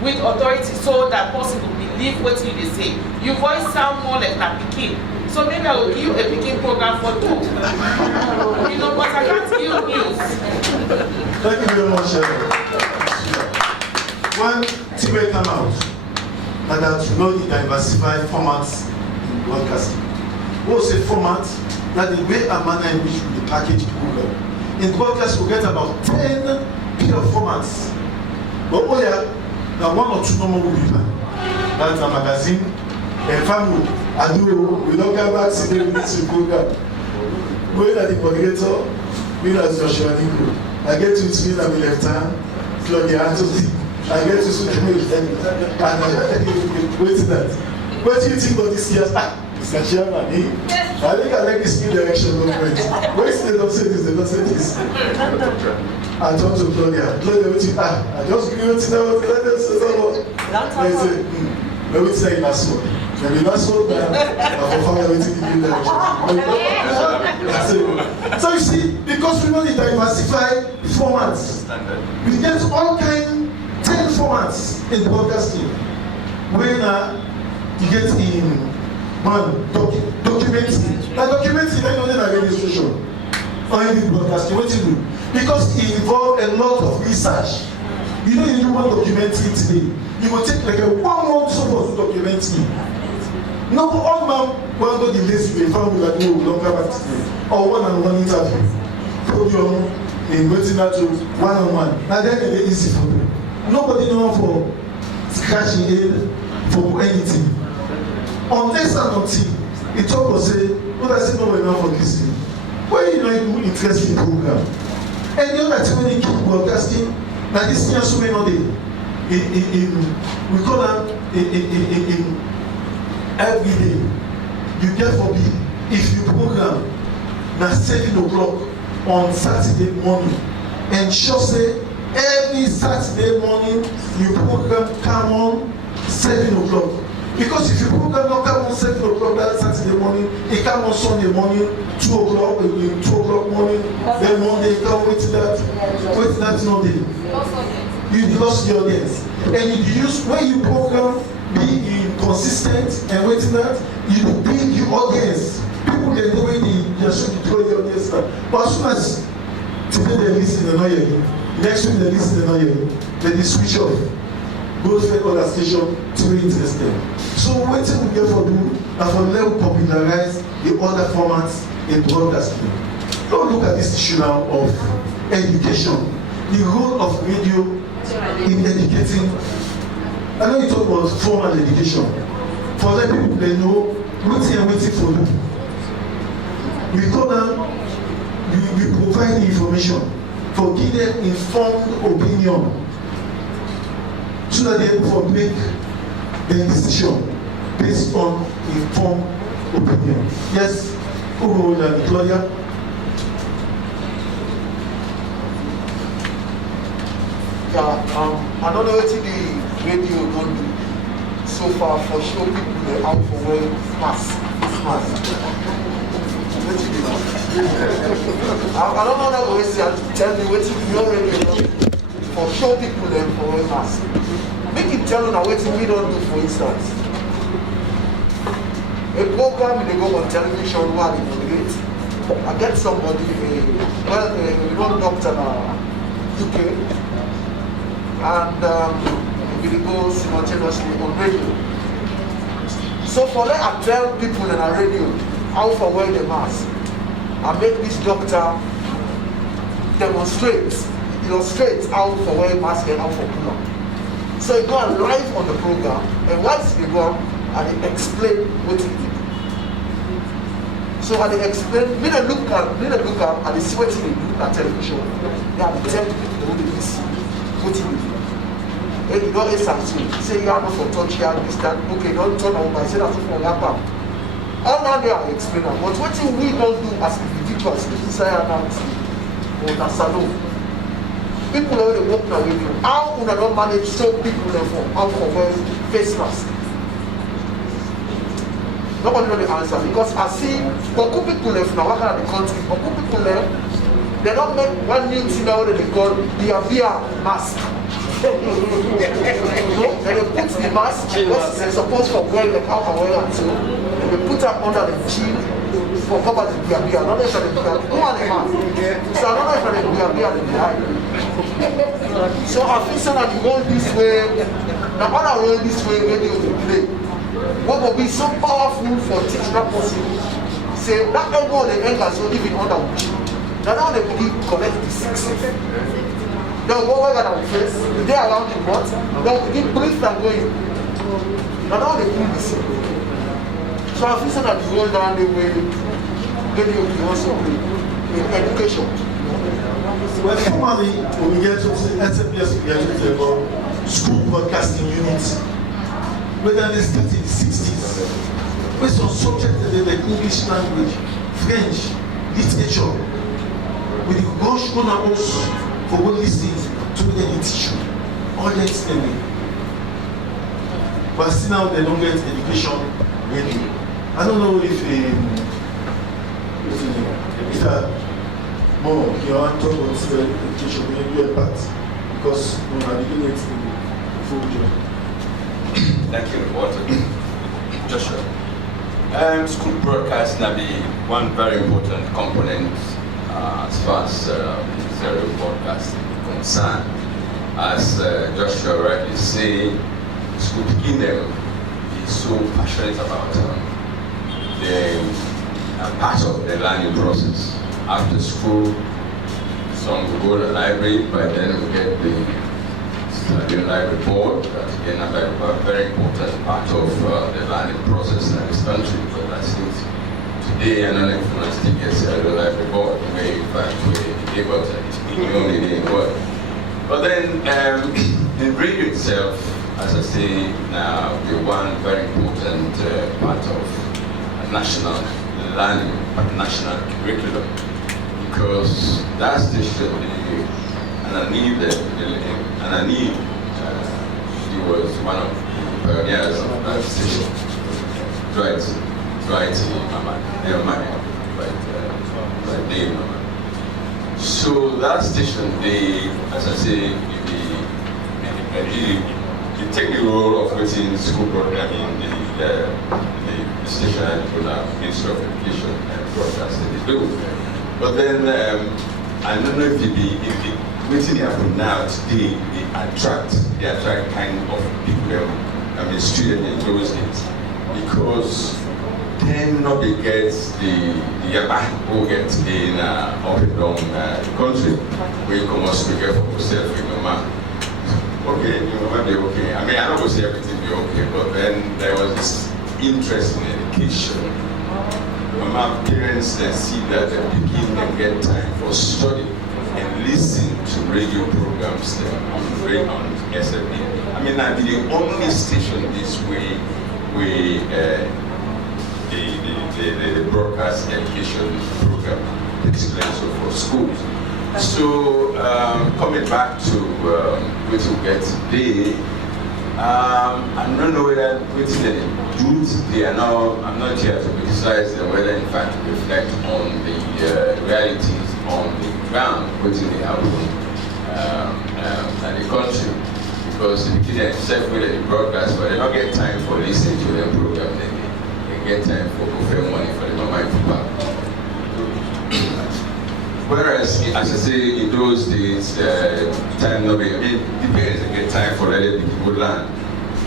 with authority so that person will believe what you say. Your voice sound more like a Peking. So maybe I will give you a Peking program for two. You know, but I can't give you news. Thank you very much. One thing will come out that you know the diversified formats in broadcasting. What is a format? That the way and manner in which we package program. In broadcast, we get about 10 pure formats. But oh yeah, now one or two normal will be fine. That's a magazine, a family. I do, we don't come back to the ministry program. Going at the coordinator, me as Joshua Nico. I get to spin on the left hand, Claudia Anthony. I get to swim with them. And wait to that. What do you think about this year's? Mr. Chairman, I think I like this new direction movement. Wait, they don't say this, they don't say this. I talked to Claudia. Claudia, what you I just give you now, let us say something. They say, let me say last one. Maybe last one, I'm for waiting in the direction. So you see, because we know the diversified formats, we get all kind 10 formats in broadcasting. When you get in documenting. Now documenting not only like registration or any broadcasting, what you do? Because it involves a lot of research. You know, you do one documentary today. You will take like a 1 month support to document me. No, all man will go the list we found like no, we don't come back today. Or one-on-one interview. Podium in waiting out to one-on-one. Now then it's easy for me. Nobody knows for scratching head for anything. Unless and until it talk or say, what I say nobody know for listening. When you know you do interesting program. And the other thing when you keep broadcasting, that this thing also may not be we call them in every day. You get for me if you program na 7 o'clock on Saturday morning, and sure say every Saturday morning you program come on 7 o'clock. Because if you program not come on 7 o'clock that Saturday morning, it come on Sunday morning, 2 o'clock, 2 o'clock morning, then Monday come wait that no day. You lost your audience. And if you use when you program be inconsistent and waiting that, you bring your audience. People they know when they should throw the audience back. But as soon as today they listen, they not hear you. Next week they listen, they not hear you. Then they switch off. Go to other station to be interested. So waiting we get for do and for let popularize the other formats in broadcasting. Don't look at this issue now of education. The role of radio in educating. I know you talk about formal education. For the people they know waiting and waiting for you. We call them, we provide the information for give them informed opinion. So that they can make their decision based on informed opinion. Yes, Claudia? Yeah, I don't know what the radio don't do so far for show people how for wear mask. I don't know that always tell me what your radio for show people them for wear mask. Make it tell you now what we don't do, for instance. A program they go on television while they moderate. I get somebody, a one doctor in UK, and we go simultaneously on radio. So for that, I tell people on the radio how to wear the mask. I make this doctor illustrate how to wear mask and how to pull up. So you go live on the program, and once you go and they explain what it is. So when they explain, when they look at and they see what they do on television, they have to tell people what they see, what it is. And you don't say something, say you are not for touch here, this, that, okay, don't turn on my say that's for laptop. All now they are explaining, but what we don't do as individuals, inside and out, or the salon. People already work now with you. How would I not manage so people therefore how for wear face mask? Nobody know the answer because I see Boku people left now, what kind of the country? Boku people left, they don't make one new thing now that they call the mask. No, and they put the mask because they're supposed to wear the how I wear it too. And they put it under the chin for cover the beer. Not if they go on the mask. So I don't know if they behind. So I think so that the roll this way, the other roll this way radio to play. What will be so powerful for teaching that person? Say that elbow the end so even under which. Now they begin collect the 6. Then go over the face, they around the what? Then begin breathe and go in. Now they pull the 6. So I think so that the roll down the way radio will also play in education. Well, formally, when we get to SFPS, we get to the school broadcasting unit. Whether they start in the 60s, with some subjects like English language, French, literature, with the gosh us for what listens to the teacher, all that's anyway. But still now they don't get education ready. I don't know if more you want to talk about education when you part because I didn't get the full job. Thank you, Walter. Joshua. School broadcast now be one very important component as far as zero broadcast is concerned. As Joshua rightly said, school beginner is so passionate about the part of the learning process. After school, some will go to the library, but then we get the study library board. That's again a very important part of the learning process in this country. But I think today, and then if you still get the library board, where in fact we're able to speak only didn't work. But then in radio itself, as I say now, the one very important part of national learning, national curriculum. Because that station, Anani, she was one of the pioneers of that station. Right, Mama, by name, Mama. So that station, they, as I say, the technical role of waiting school programming, the station and the Ministry of Education and Broadcasting is doing. But then, I don't know if the waiting happen now today, they attract kind of people, students in those days. Because then nobody gets the yaba who gets in up and down the country, where you come out speaker for yourself with your mom. Okay, you might be okay. I mean, I don't say everything be okay, but then there was this interest in education. My parents then see that they begin and get time for study and listen to radio programs on SFP. I mean, I'll be the only station this way where the broadcast education program takes place for schools. So coming back to what we get today, I don't know whether waiting they do today. I'm not here to criticize them, whether in fact reflect on the realities on the ground, waiting they happen in the country. Because the kids themselves with the broadcast, but they don't get time for listening to the program. They get time for buffet money for the mama and papa. Whereas, as I say, in those days, time not being, the parents get time for letting people learn.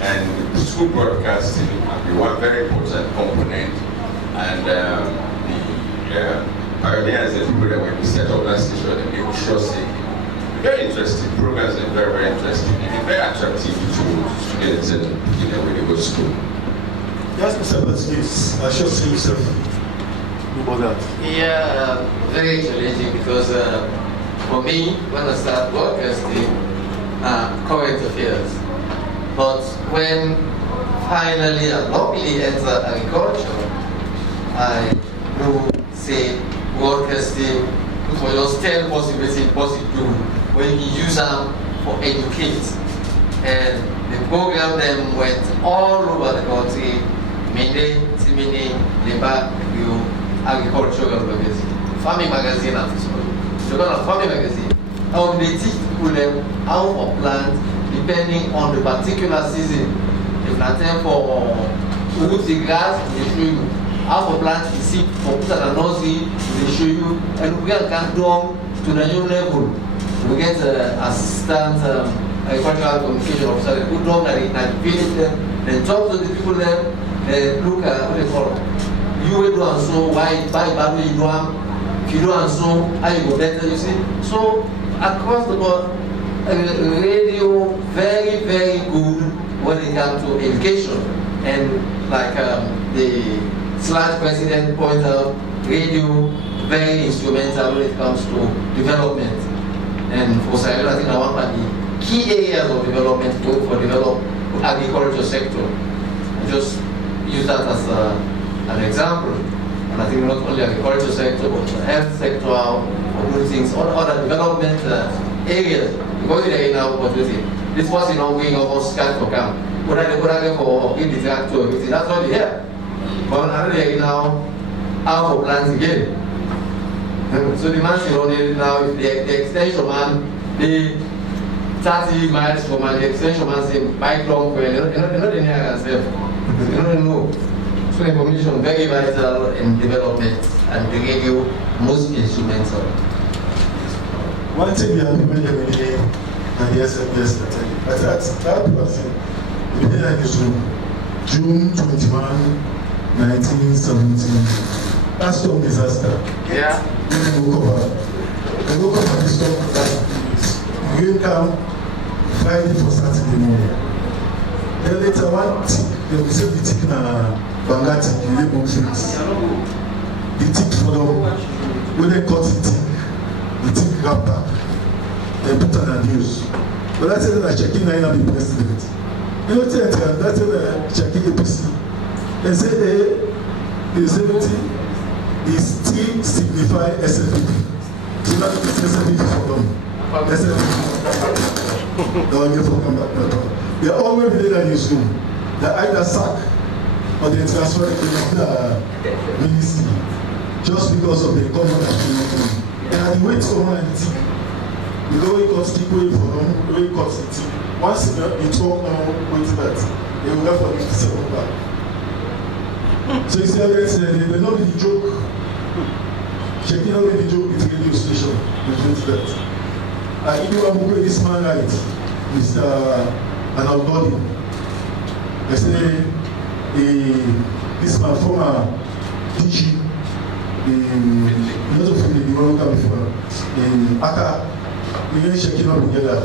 And school broadcasting will be one very important component. And the pioneers, the people that when we set up that station, they make sure very interesting programs and very, very interesting and very attractive to students and when they go to school. Yes, Mr. Batsmis, I should see yourself. About that? Yeah, very challenging because for me, when I start broadcasting, current affairs. But when finally I luckily enter agriculture, I do say broadcasting for just 10 possibilities possible when you use them for educate. And the program then went all over the country, Mende, Timini, Leba, agricultural magazine, farming magazine after school. So kind of farming magazine. How they teach people them how to plant depending on the particular season. If not time for root the grass, they show you how to plant the seed for put at a nursery, they show you and we can down to the new level. We get assistant agricultural communication officer, they put down and village them, then talk to the people there, then look at what they call it. You will do and so, why bad you do them? If you do and so, how you go better, you see? So, across the board, radio, very, very good when it comes to education. And like the Slash president pointed out, radio, very instrumental when it comes to development. And for Sierra Leone, I think one of the key areas of development for develop agriculture sector. I just use that as an example. And I think not only agriculture sector, but the health sector, or good things, other development areas. Because they're in our opportunity. This was in ongoing of us scan for camp. What I go for in the tractor, that's what they hear. But already now out for plans again. So the man is now the extension man, the 30 miles from the extension man say bike long way, they're not in here themselves. They don't know. So information very vital in development and the radio most instrumental. One thing we have been every day and the SMS that was in June 21, 1917. That storm disaster. Yeah. We go cover the storm that rain come Friday for Saturday morning. Then later one tick, they will say the tick na Bangati, the label fields. The tick for them, when they cut the tick got back. They put on the news. But that's it, I check in the president. You know, that's it, check in the PC. They say the 70 is still signify SFP. So that is SFP for them. SFP. Don't get from back. They always in the newsroom. They either sack or they transfer it to the ministry just because of the government. And the way to come and think. The way got stick away for them, the way got it. Once you talk now, wait that, they will have for me to say back. So you see how they say, they know the joke. Checking out the joke with radio station, they do that. If you are this man right, is an outbody. They say, this man former DG, not of the Morocco before, in Aka. We are checking out together.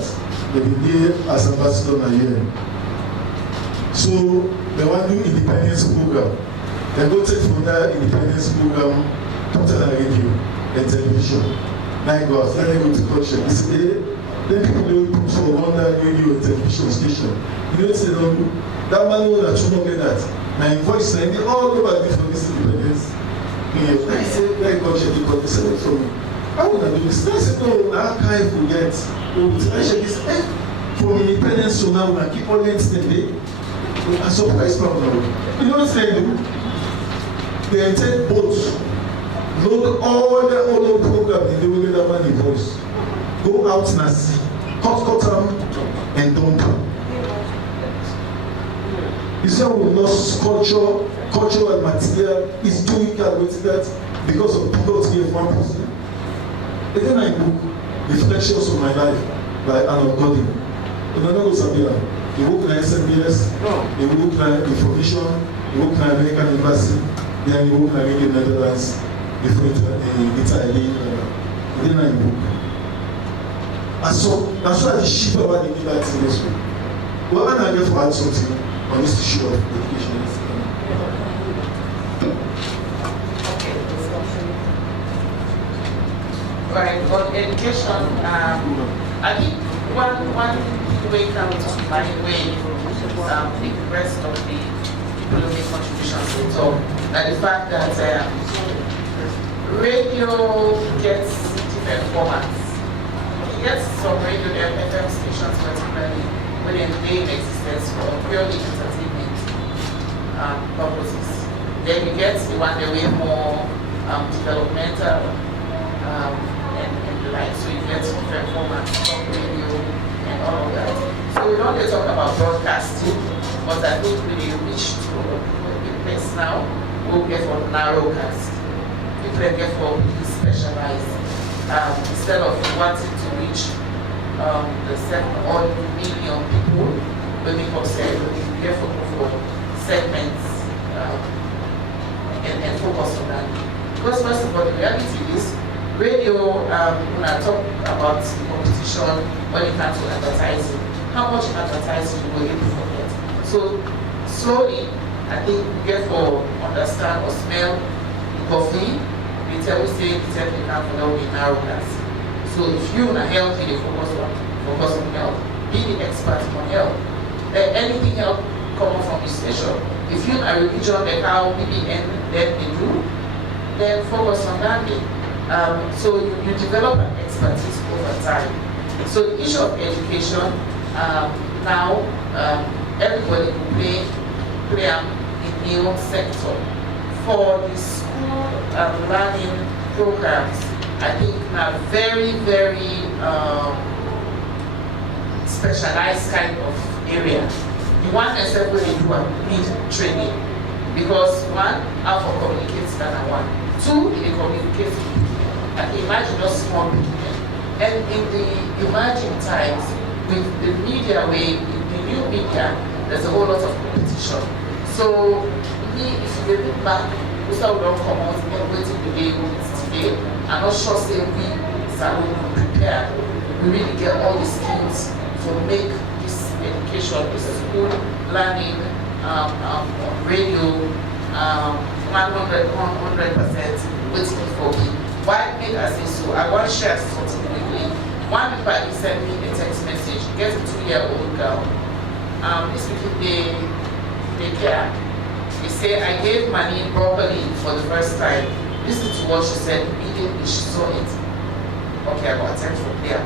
They will be as ambassador a year. So they want to do independence program. They go take from that independence program, put on the radio and television. My God, then they go to culture. It's then people will put for one radio and television station. You know what they don't do? That man know that you don't get that. My voice is all over for this independence. I say, my God, you got this from me. How would I do this? I said, no, archive will get. I said, this from independence to now, I keep on letting them. I'm surprised now. You know what they do? They take boats, load all the program in the way that money voice. Go out and see, cut them, and don't come. You see how we lost culture and material is doing that with that because of people to give one person. And then I book Reflections of My Life by Arnold Godin. And I know Zambia. He worked in SBS, he worked in Information, he worked in American Embassy, then he worked in the Netherlands, before in Italy. And then I book. And so, that's why the ship about the midnight in this way. Well, when I get to add something on this issue of education, right, on education, I think one way comes to mind way the rest of the people who make contributions to talk, that the fact that radio gets different formats. It gets some radio FM stations particularly when they in existence for purely entertainment purposes. Then you get the one that way more developmental and the like, so you get different formats, talk radio and all of that. So we don't really talk about broadcasting, but I think we reach to the place now, we'll get for narrowcast. People that get for specialized, instead of wanting to reach the 7 odd million people when we consider we get for segments and focus on that. Because first of all, the reality is radio, when I talk about the competition when it comes to advertising, how much advertising you were able to get. So slowly, I think we get for understand or smell the coffee, we tell say the can for we narrow class. So if you are healthy, they focus on health, be the expert on health. Anything else come from the station. If you are religion like how BBN then they do, then focus on that thing. So you develop an expertise over time. So the issue of education, now everybody will play in the sector. For the school learning programs, I think now very, very specialized kind of area. The one except where they do a need training. Because one, how for communicates than one. Two, they communicate. And imagine just small people. And in the emerging times, with the media way, the new media, there's a whole lot of competition. So, if you look back, we saw we don't come out and waiting the day today. I'm not sure say we are prepared. We really get all the skills to make this education, this school learning on radio 100% waiting for me. Why make I say so? I want to share something quickly. One people sent me a text message, get a 2-year-old girl. This weekend they care. They say I gave money properly for the first time. Listen to what she said immediately she saw it. Okay, I got a text from there.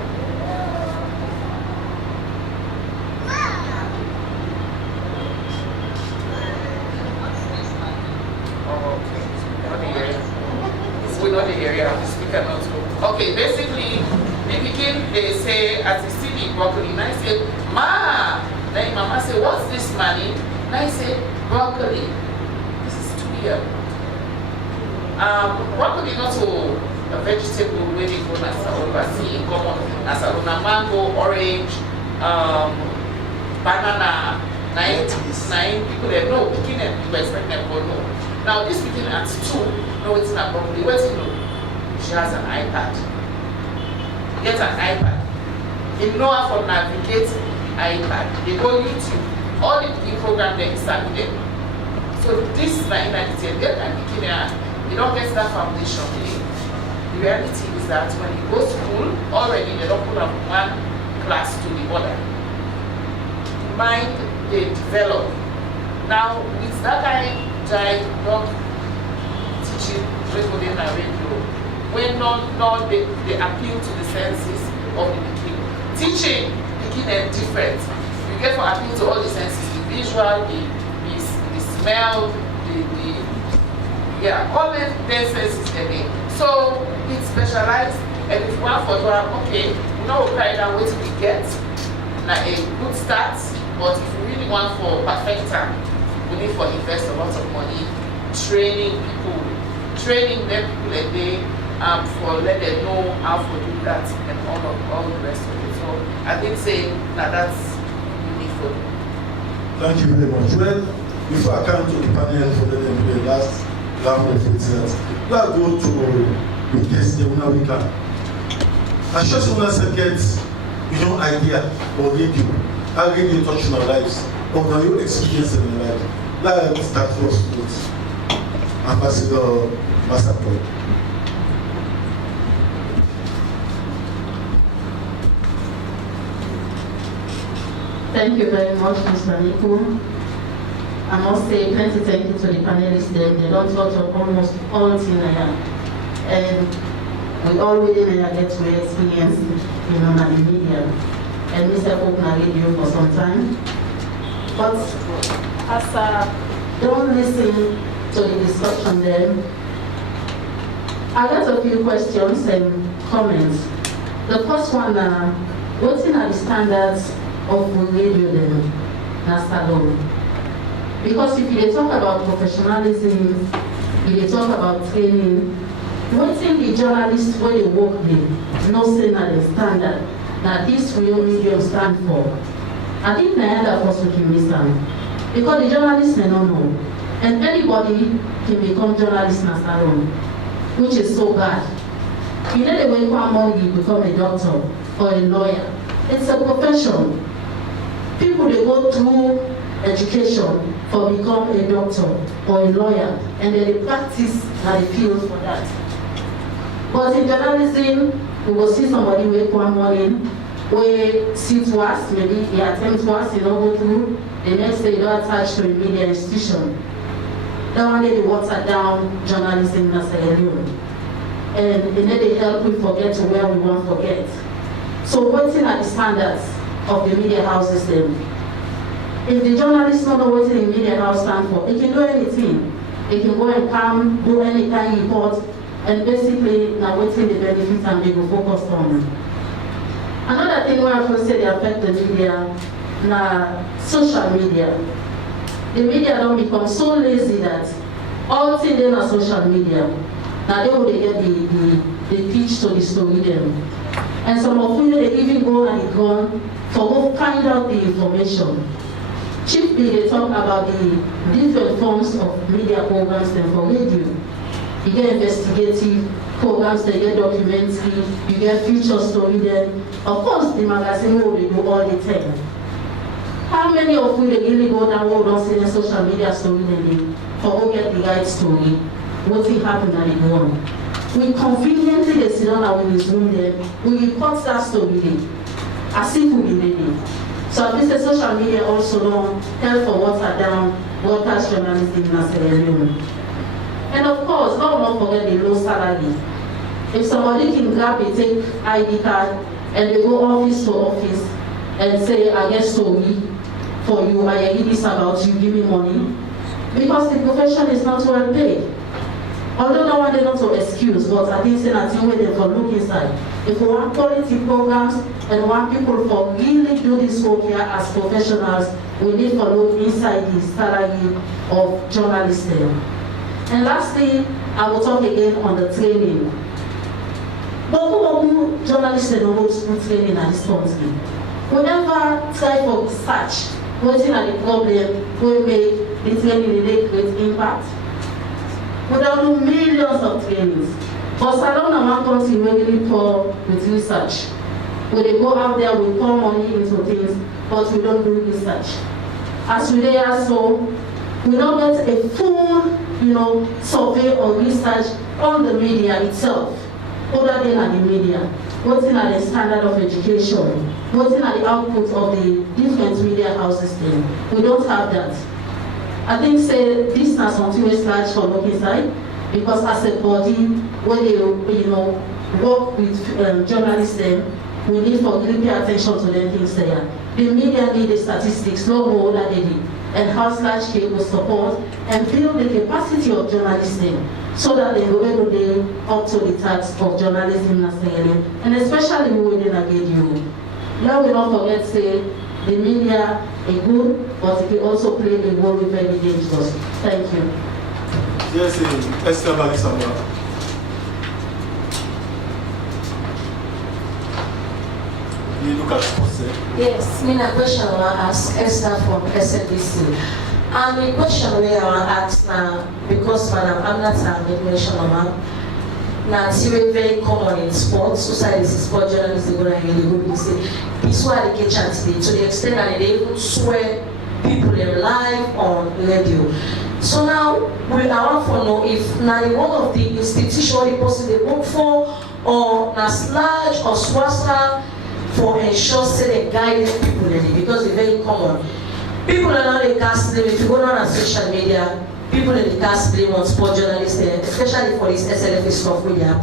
Okay, basically, the beginning they say, as you see the broccoli, and I say, Ma! Then Mama say, what's this money? And I say, broccoli. This is 2 years. Broccoli not so a vegetable where they go as overseas, common as a mango, orange, banana, nine people that know, picking them, you expect them to know. Now this beginning at 2, no, it's not broccoli. What's it know? She has an iPad. Get an iPad. They know how to navigate iPad. They go YouTube. All the program they start with them. So this is my inner detail. They don't get that foundation. The reality is that when you go to school, already they don't put up one class to the other. The mind they develop. Now with that kind of dog teaching recording and radio, when not they appeal to the senses of the beginning. Teaching beginning different. You get to appeal to all the senses, the visual, the smell, all the senses there. So it's specialized, and if you want for one, okay, we know we'll carry down what we get, now a good start, but if you really want for perfect time, we need to invest a lot of money training them people a day. For let them know how to do that and all the rest of it. So I think saying that that's unique for them. Thank you very much. Well, before I come to the panel for the last round of incidents, let's go to the guest now we can. I just want to get idea or radio, how radio touch our lives, or how you experience in your life. Let's start first with Ambassador Massapo. Thank you very much, Mr. Niku. I must say plenty thank you to the panelists. They don't touch on almost all things I am. And we all really get to experience, the media. And Mr. Pope radio for some time. But as I don't listen to the discussion then, I got a few questions and comments. The first one, what are the standards of radio then, that's alone? Because if you talk about professionalism, if you talk about training, one thing the journalists when they work there, no say na the standard. that this real medium stand for. I think Nayanda was looking wisdom because the journalists may not know, and anybody can become journalist as their own, which is so bad. You know the way you become a doctor or a lawyer. It's a profession. People they go through education for become a doctor or a lawyer, and then they practice and they feel for that. But in journalism, we will see somebody wake one morning, we see twice, maybe he attempts twice, he don't go through, the next day you don't attach to a media institution. That one day they water down journalism in Sierra Leone. And then they help we forget to where we want to forget. So waiting at the standards of the media houses then. If the journalists don't know what the media house stand for, it can do anything. It can go and come, do any kind of report, and basically now waiting the benefits and they will focus on. Another thing where I first say they affect the media, now social media. The media don't become so lazy that all things they are social media. Now they will get the pitch to the story them. And some of you they even go and go for go find out the information. Chiefly they talk about the different forms of media programs and for radio. You get investigative programs, they get documentary, you get future story then. Of course the magazine will do all the time. How many of you they really go down and don't see the social media story then for go get the right story? What will happen at the one? We conveniently they sit down and we resume them, we report that story there, as if we did it. So at least the social media also don't help for water down broadcast journalism in Sierra Leone. And of course, don't forget the low salary. If somebody can grab a take ID card and they go office to office and say, I get story for you, I hear this about you, give me money. Because the profession is not well paid. Although no one is not to excuse, but I think saying that way they can look inside. If we want quality programs and want people for really do this work here as professionals, we need to look inside the salary of journalists there. And lastly, I will talk again on the training. But who journalists don't go to training at this country? We never try for research, waiting at the problem, we make the training make great impact. We don't do millions of trainings. But Salon and one country really poor with research. When they go out there, we pour money into things, but we don't do research. As we there, so we don't get a full, survey or research on the media itself, other than the media. What's in the standard of education? What's in the output of the different media houses then? We don't have that. I think say this is something we large for looking side because as a body when they work with journalists then we need to really pay attention to them things there. The media need the statistics, no more that they did, and how large scale will support and build the capacity of journalists then, so that they will able to up to the task of journalism in Australia, and especially within Agadio. Now we don't forget say the media is good, but it can also play a role with very dangerous. Thank you. Yes, Esther Bagisamba. You look at the Yes, my question I want to ask Esther from SNBC. And the question we I want to ask now, because Madam Amnata made mention of now, it's very common in sports, society, sport journalists, they go and really go and say, this is why they get chance to the extent that they even swear people in live on radio. So now, I want to know if now one of the institutions the person they work for, or large or swasta, for ensure say they guide people in it, because it's very common. People are not the cast them, if you go down on social media, people in the cast blame on sport journalists, especially for this SLFA stuff we have.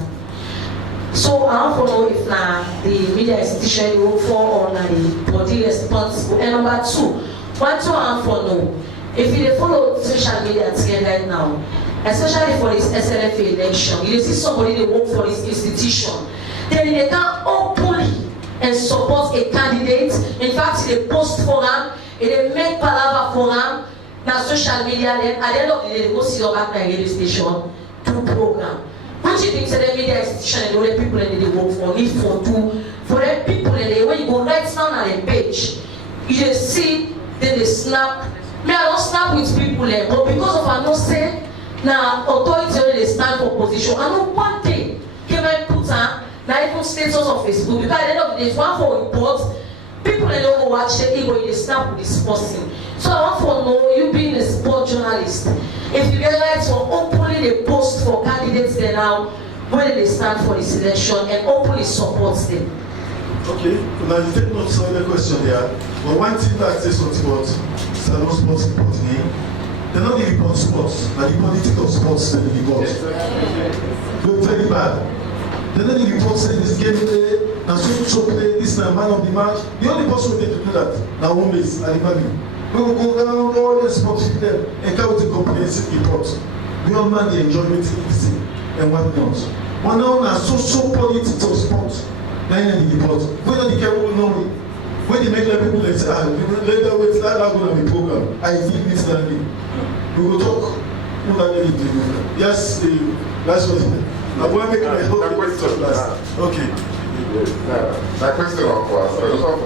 So I want to know if now the media institution you work for or now the body responsible. And number two, what do I want to know? If you follow social media together right now, especially for this SLFA election, you see somebody they work for this institution, then they can openly and support a candidate. In fact, they post for them, they make palaver for them. Now social media, then at the end of the day, they go see your back radio station to program. What you think the media institution and all the people that they work for need for the people and when write down on a page, you just see, then they snap. Me, I don't snap with people, but because of I know say, now authority already stand for position. I know one day, can I put on, now even status on Facebook, because at the end of the day, it's one for report, people they don't go watch it, but you snap with this person. So I want to know, you being a sport journalist, if you realize for openly they post for candidates there now, when they stand for the selection and openly supports them. Okay, now you take notes on the question there. But one thing that I say something about Salon Sports reporting, they're not the report sports, but the politics of sports and the report. They're very bad. They're not the report saying this game play, and so play, this is the man of the match. The only person who can do that, now home is Alibami. We will go down all the sports with them and come with a comprehensive report. We all man the enjoyment and what not. One now are so politics of sports. Then the report. We don't care who know it. When they make like people like say, later wait, that's not going to be program. I think this landing. We will talk. Who that need to do? Yes, that's what I'm going to make my whole question last. Okay. My question was, I just want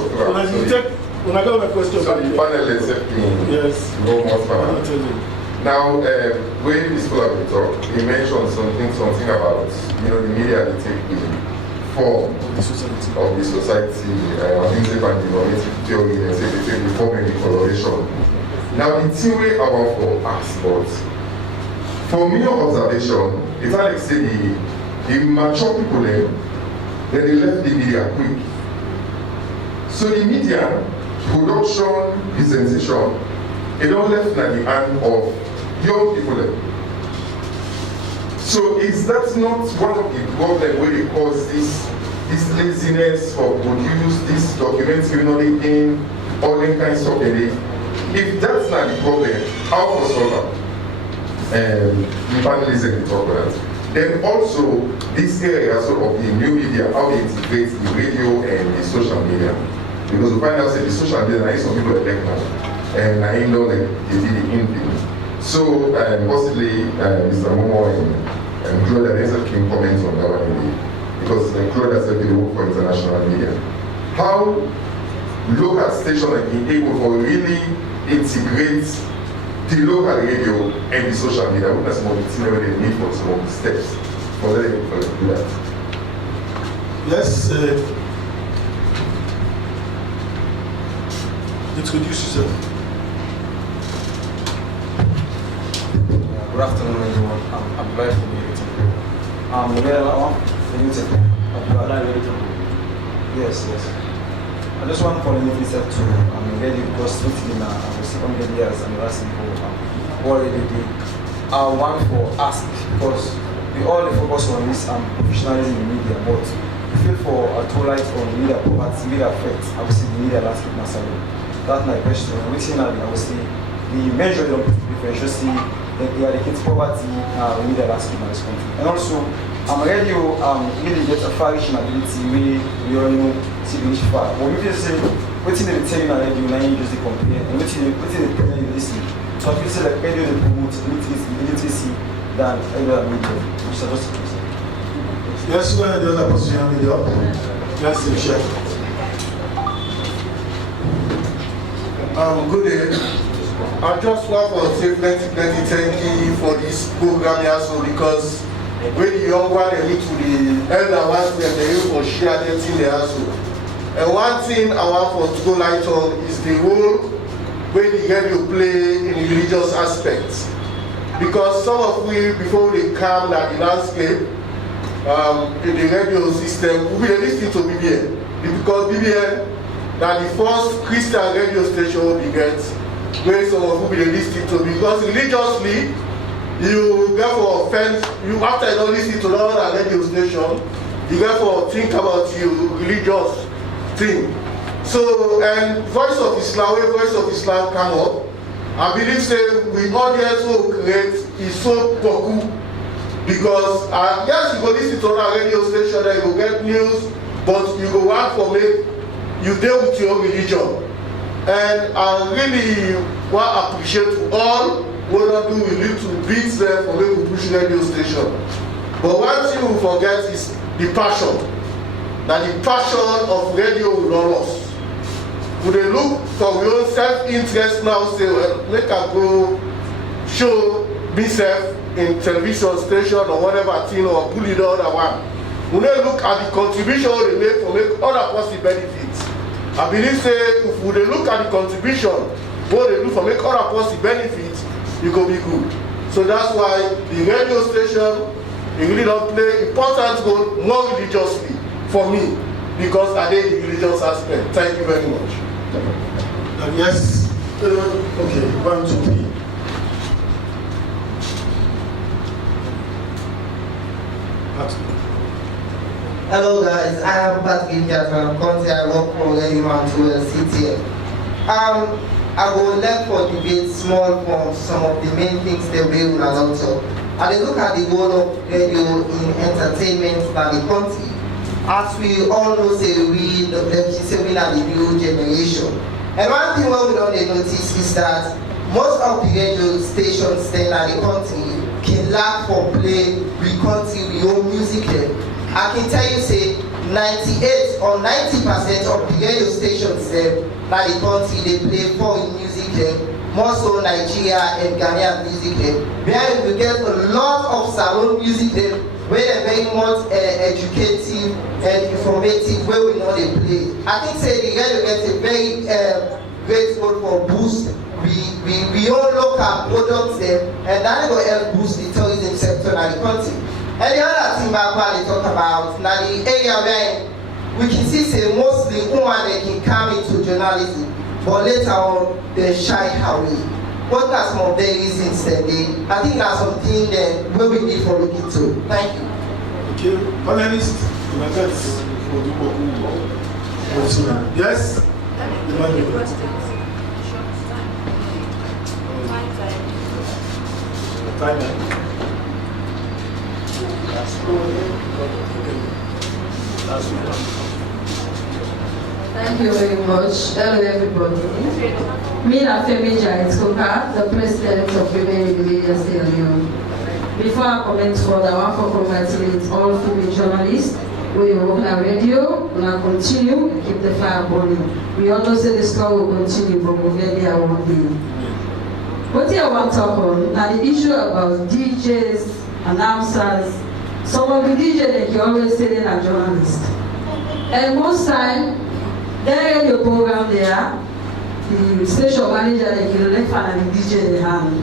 to when I got my question so the panel is yes. Go more far. Now, when this people have been talking, he mentioned something about, the media they take the form of the society, music and innovative theory, and say they take the form and the coloration. Now, the thing we about for us, but for me, observation, it's like say the mature people then they left the media quick. So the media, production, presentation, they don't left in the hand of young people. So is that not one of the problems where they cause this laziness for produce, this documentary in all that kinds of things? If that's not the problem, how to solve that? The panelists can talk about that. Then also this area sort of the new media, how they integrate the radio and the social media. Because we find out that the social media, now some people are like now, and I know that they did the in thing. So possibly Mr. Momo and Claude Adesa can comment on that one because Claude has said they work for international media. How local stations are being able to really integrate the local radio and the social media. I that's more the they need for some of the steps for them to do that. Yes. Introduce yourself. Good afternoon, everyone. I'm glad to be here today. Yes. I just want to call in myself to get you because in the second years and the last people what they did. I want to ask because we all focus on this professionalism in media, but we feel for a two light on media poverty, media effects, I would say the media landscape massively. That's my question. Within that, I would say the measure of differentiation eradicate poverty in the landscape in this country. And also, already really get a flourishing ability we all know see the far. But we feel say within the telling already you now use the compare and within the premier you listen. So I feel say like radio they promote literacy than other media. Which is just yes, where the other person have it up. Yes, Chef. Good day. I just want to say thank you for this program here, so because when the young one they meet to the elder ones and they able to share them in there also. And one thing I want to go light on is the role when the radio play in the religious aspects. Because some of we before they come at the landscape in the radio system, we listen to BBN. Because BBN that the first Christian radio station we get where some of you will listen to, because religiously you get for offense, you after you don't listen to another radio station, you get for think about your religious thing. So and Voice of Islam come up, I believe say we audience will create is so poku because yes you go listen to another radio station then you go get news, but you go work for me, you deal with your religion. And I really want to appreciate all what I do we need to beat them for me to push radio station. But one thing we forget is the passion. That the passion of radio will not lost. we dey look for we own self-interest now, say, well, make I go show myself in television station or whatever thing or bully the other one. We dey look at the contribution they make for make other person benefits. I believe say if we dey look at the contribution what they do for make other person benefits, it go be good. So that's why the radio station, they really don't play important role more religiously for me because I did the religious aspect. Thank you very much. Yes. Okay, 1, 2, 3. Hello guys, I am Patrick from Conte. I work for Lelyman to CTF. I would like for debate small from some of the main things that we will allow to. I look at the role of radio in entertainment in the country. As we all know, say we are the new generation. And one thing what we don't notice is that most of the radio stations in the country can lack for play, we country, we own music there. I can tell you, say, 98 or 90% of the radio stations in the country, they play foreign music there, more so Nigeria and Ghanaian music there. Where we get a lot of salon music there, where they're very much educative and informative, where we know they play. I think, say, the radio gets a very great role for boost. We own local products there, and that will help boost the tourism sector in the country. And the other thing about they talk about, now the area where we can see say mostly women they can come into journalism, but later on they shy away. What are some of the reasons that I think that's something that we need for looking to. Thank you. Okay, panelists, yes? Thank you very much. Hello everybody. Me and Femi Jaitkoka, the president of Women in Media Sierra Leone. Before I comment further, I want to congratulate all female journalists. We work on radio, we will continue and keep the fire burning. We all know say the struggle will continue, but we'll get there one day. What I want to talk on now the issue about DJs, announcers. Some of the DJs they can always say they're journalists. And most time, they in the program there, the station manager they can left and the DJ they hand.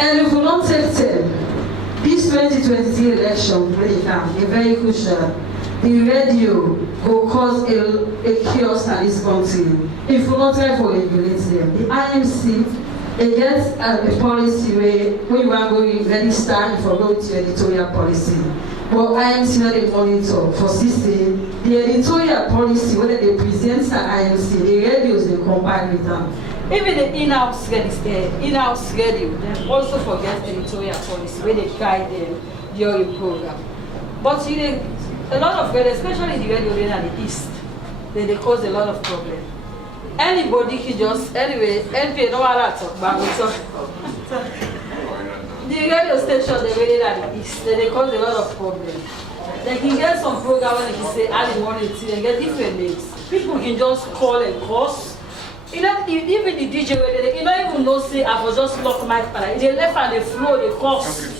And if we don't take them, this 2023 election really come, a very crucial. The radio will cause a chaos in this country. If we not try to regulate them, the IMC it gets a policy where when you are going register for going to editorial policy. But IMC not a monitor for system. The editorial policy, when they present the IMC, the radios they combine with them. Even the in-house radio, they also forget editorial policy where they guide them during program. But you know, a lot of radio, especially the radio in the East, they cause a lot of problems. Anybody can just, anyway, NPA no one talk about it. The radio station, they really like the East, they cause a lot of problems. They can get some program where they can say early morning tea and get different names. People can just call and curse. You know, even the DJ where they don't even know say I was just lock my father. They left and they flow, they curse.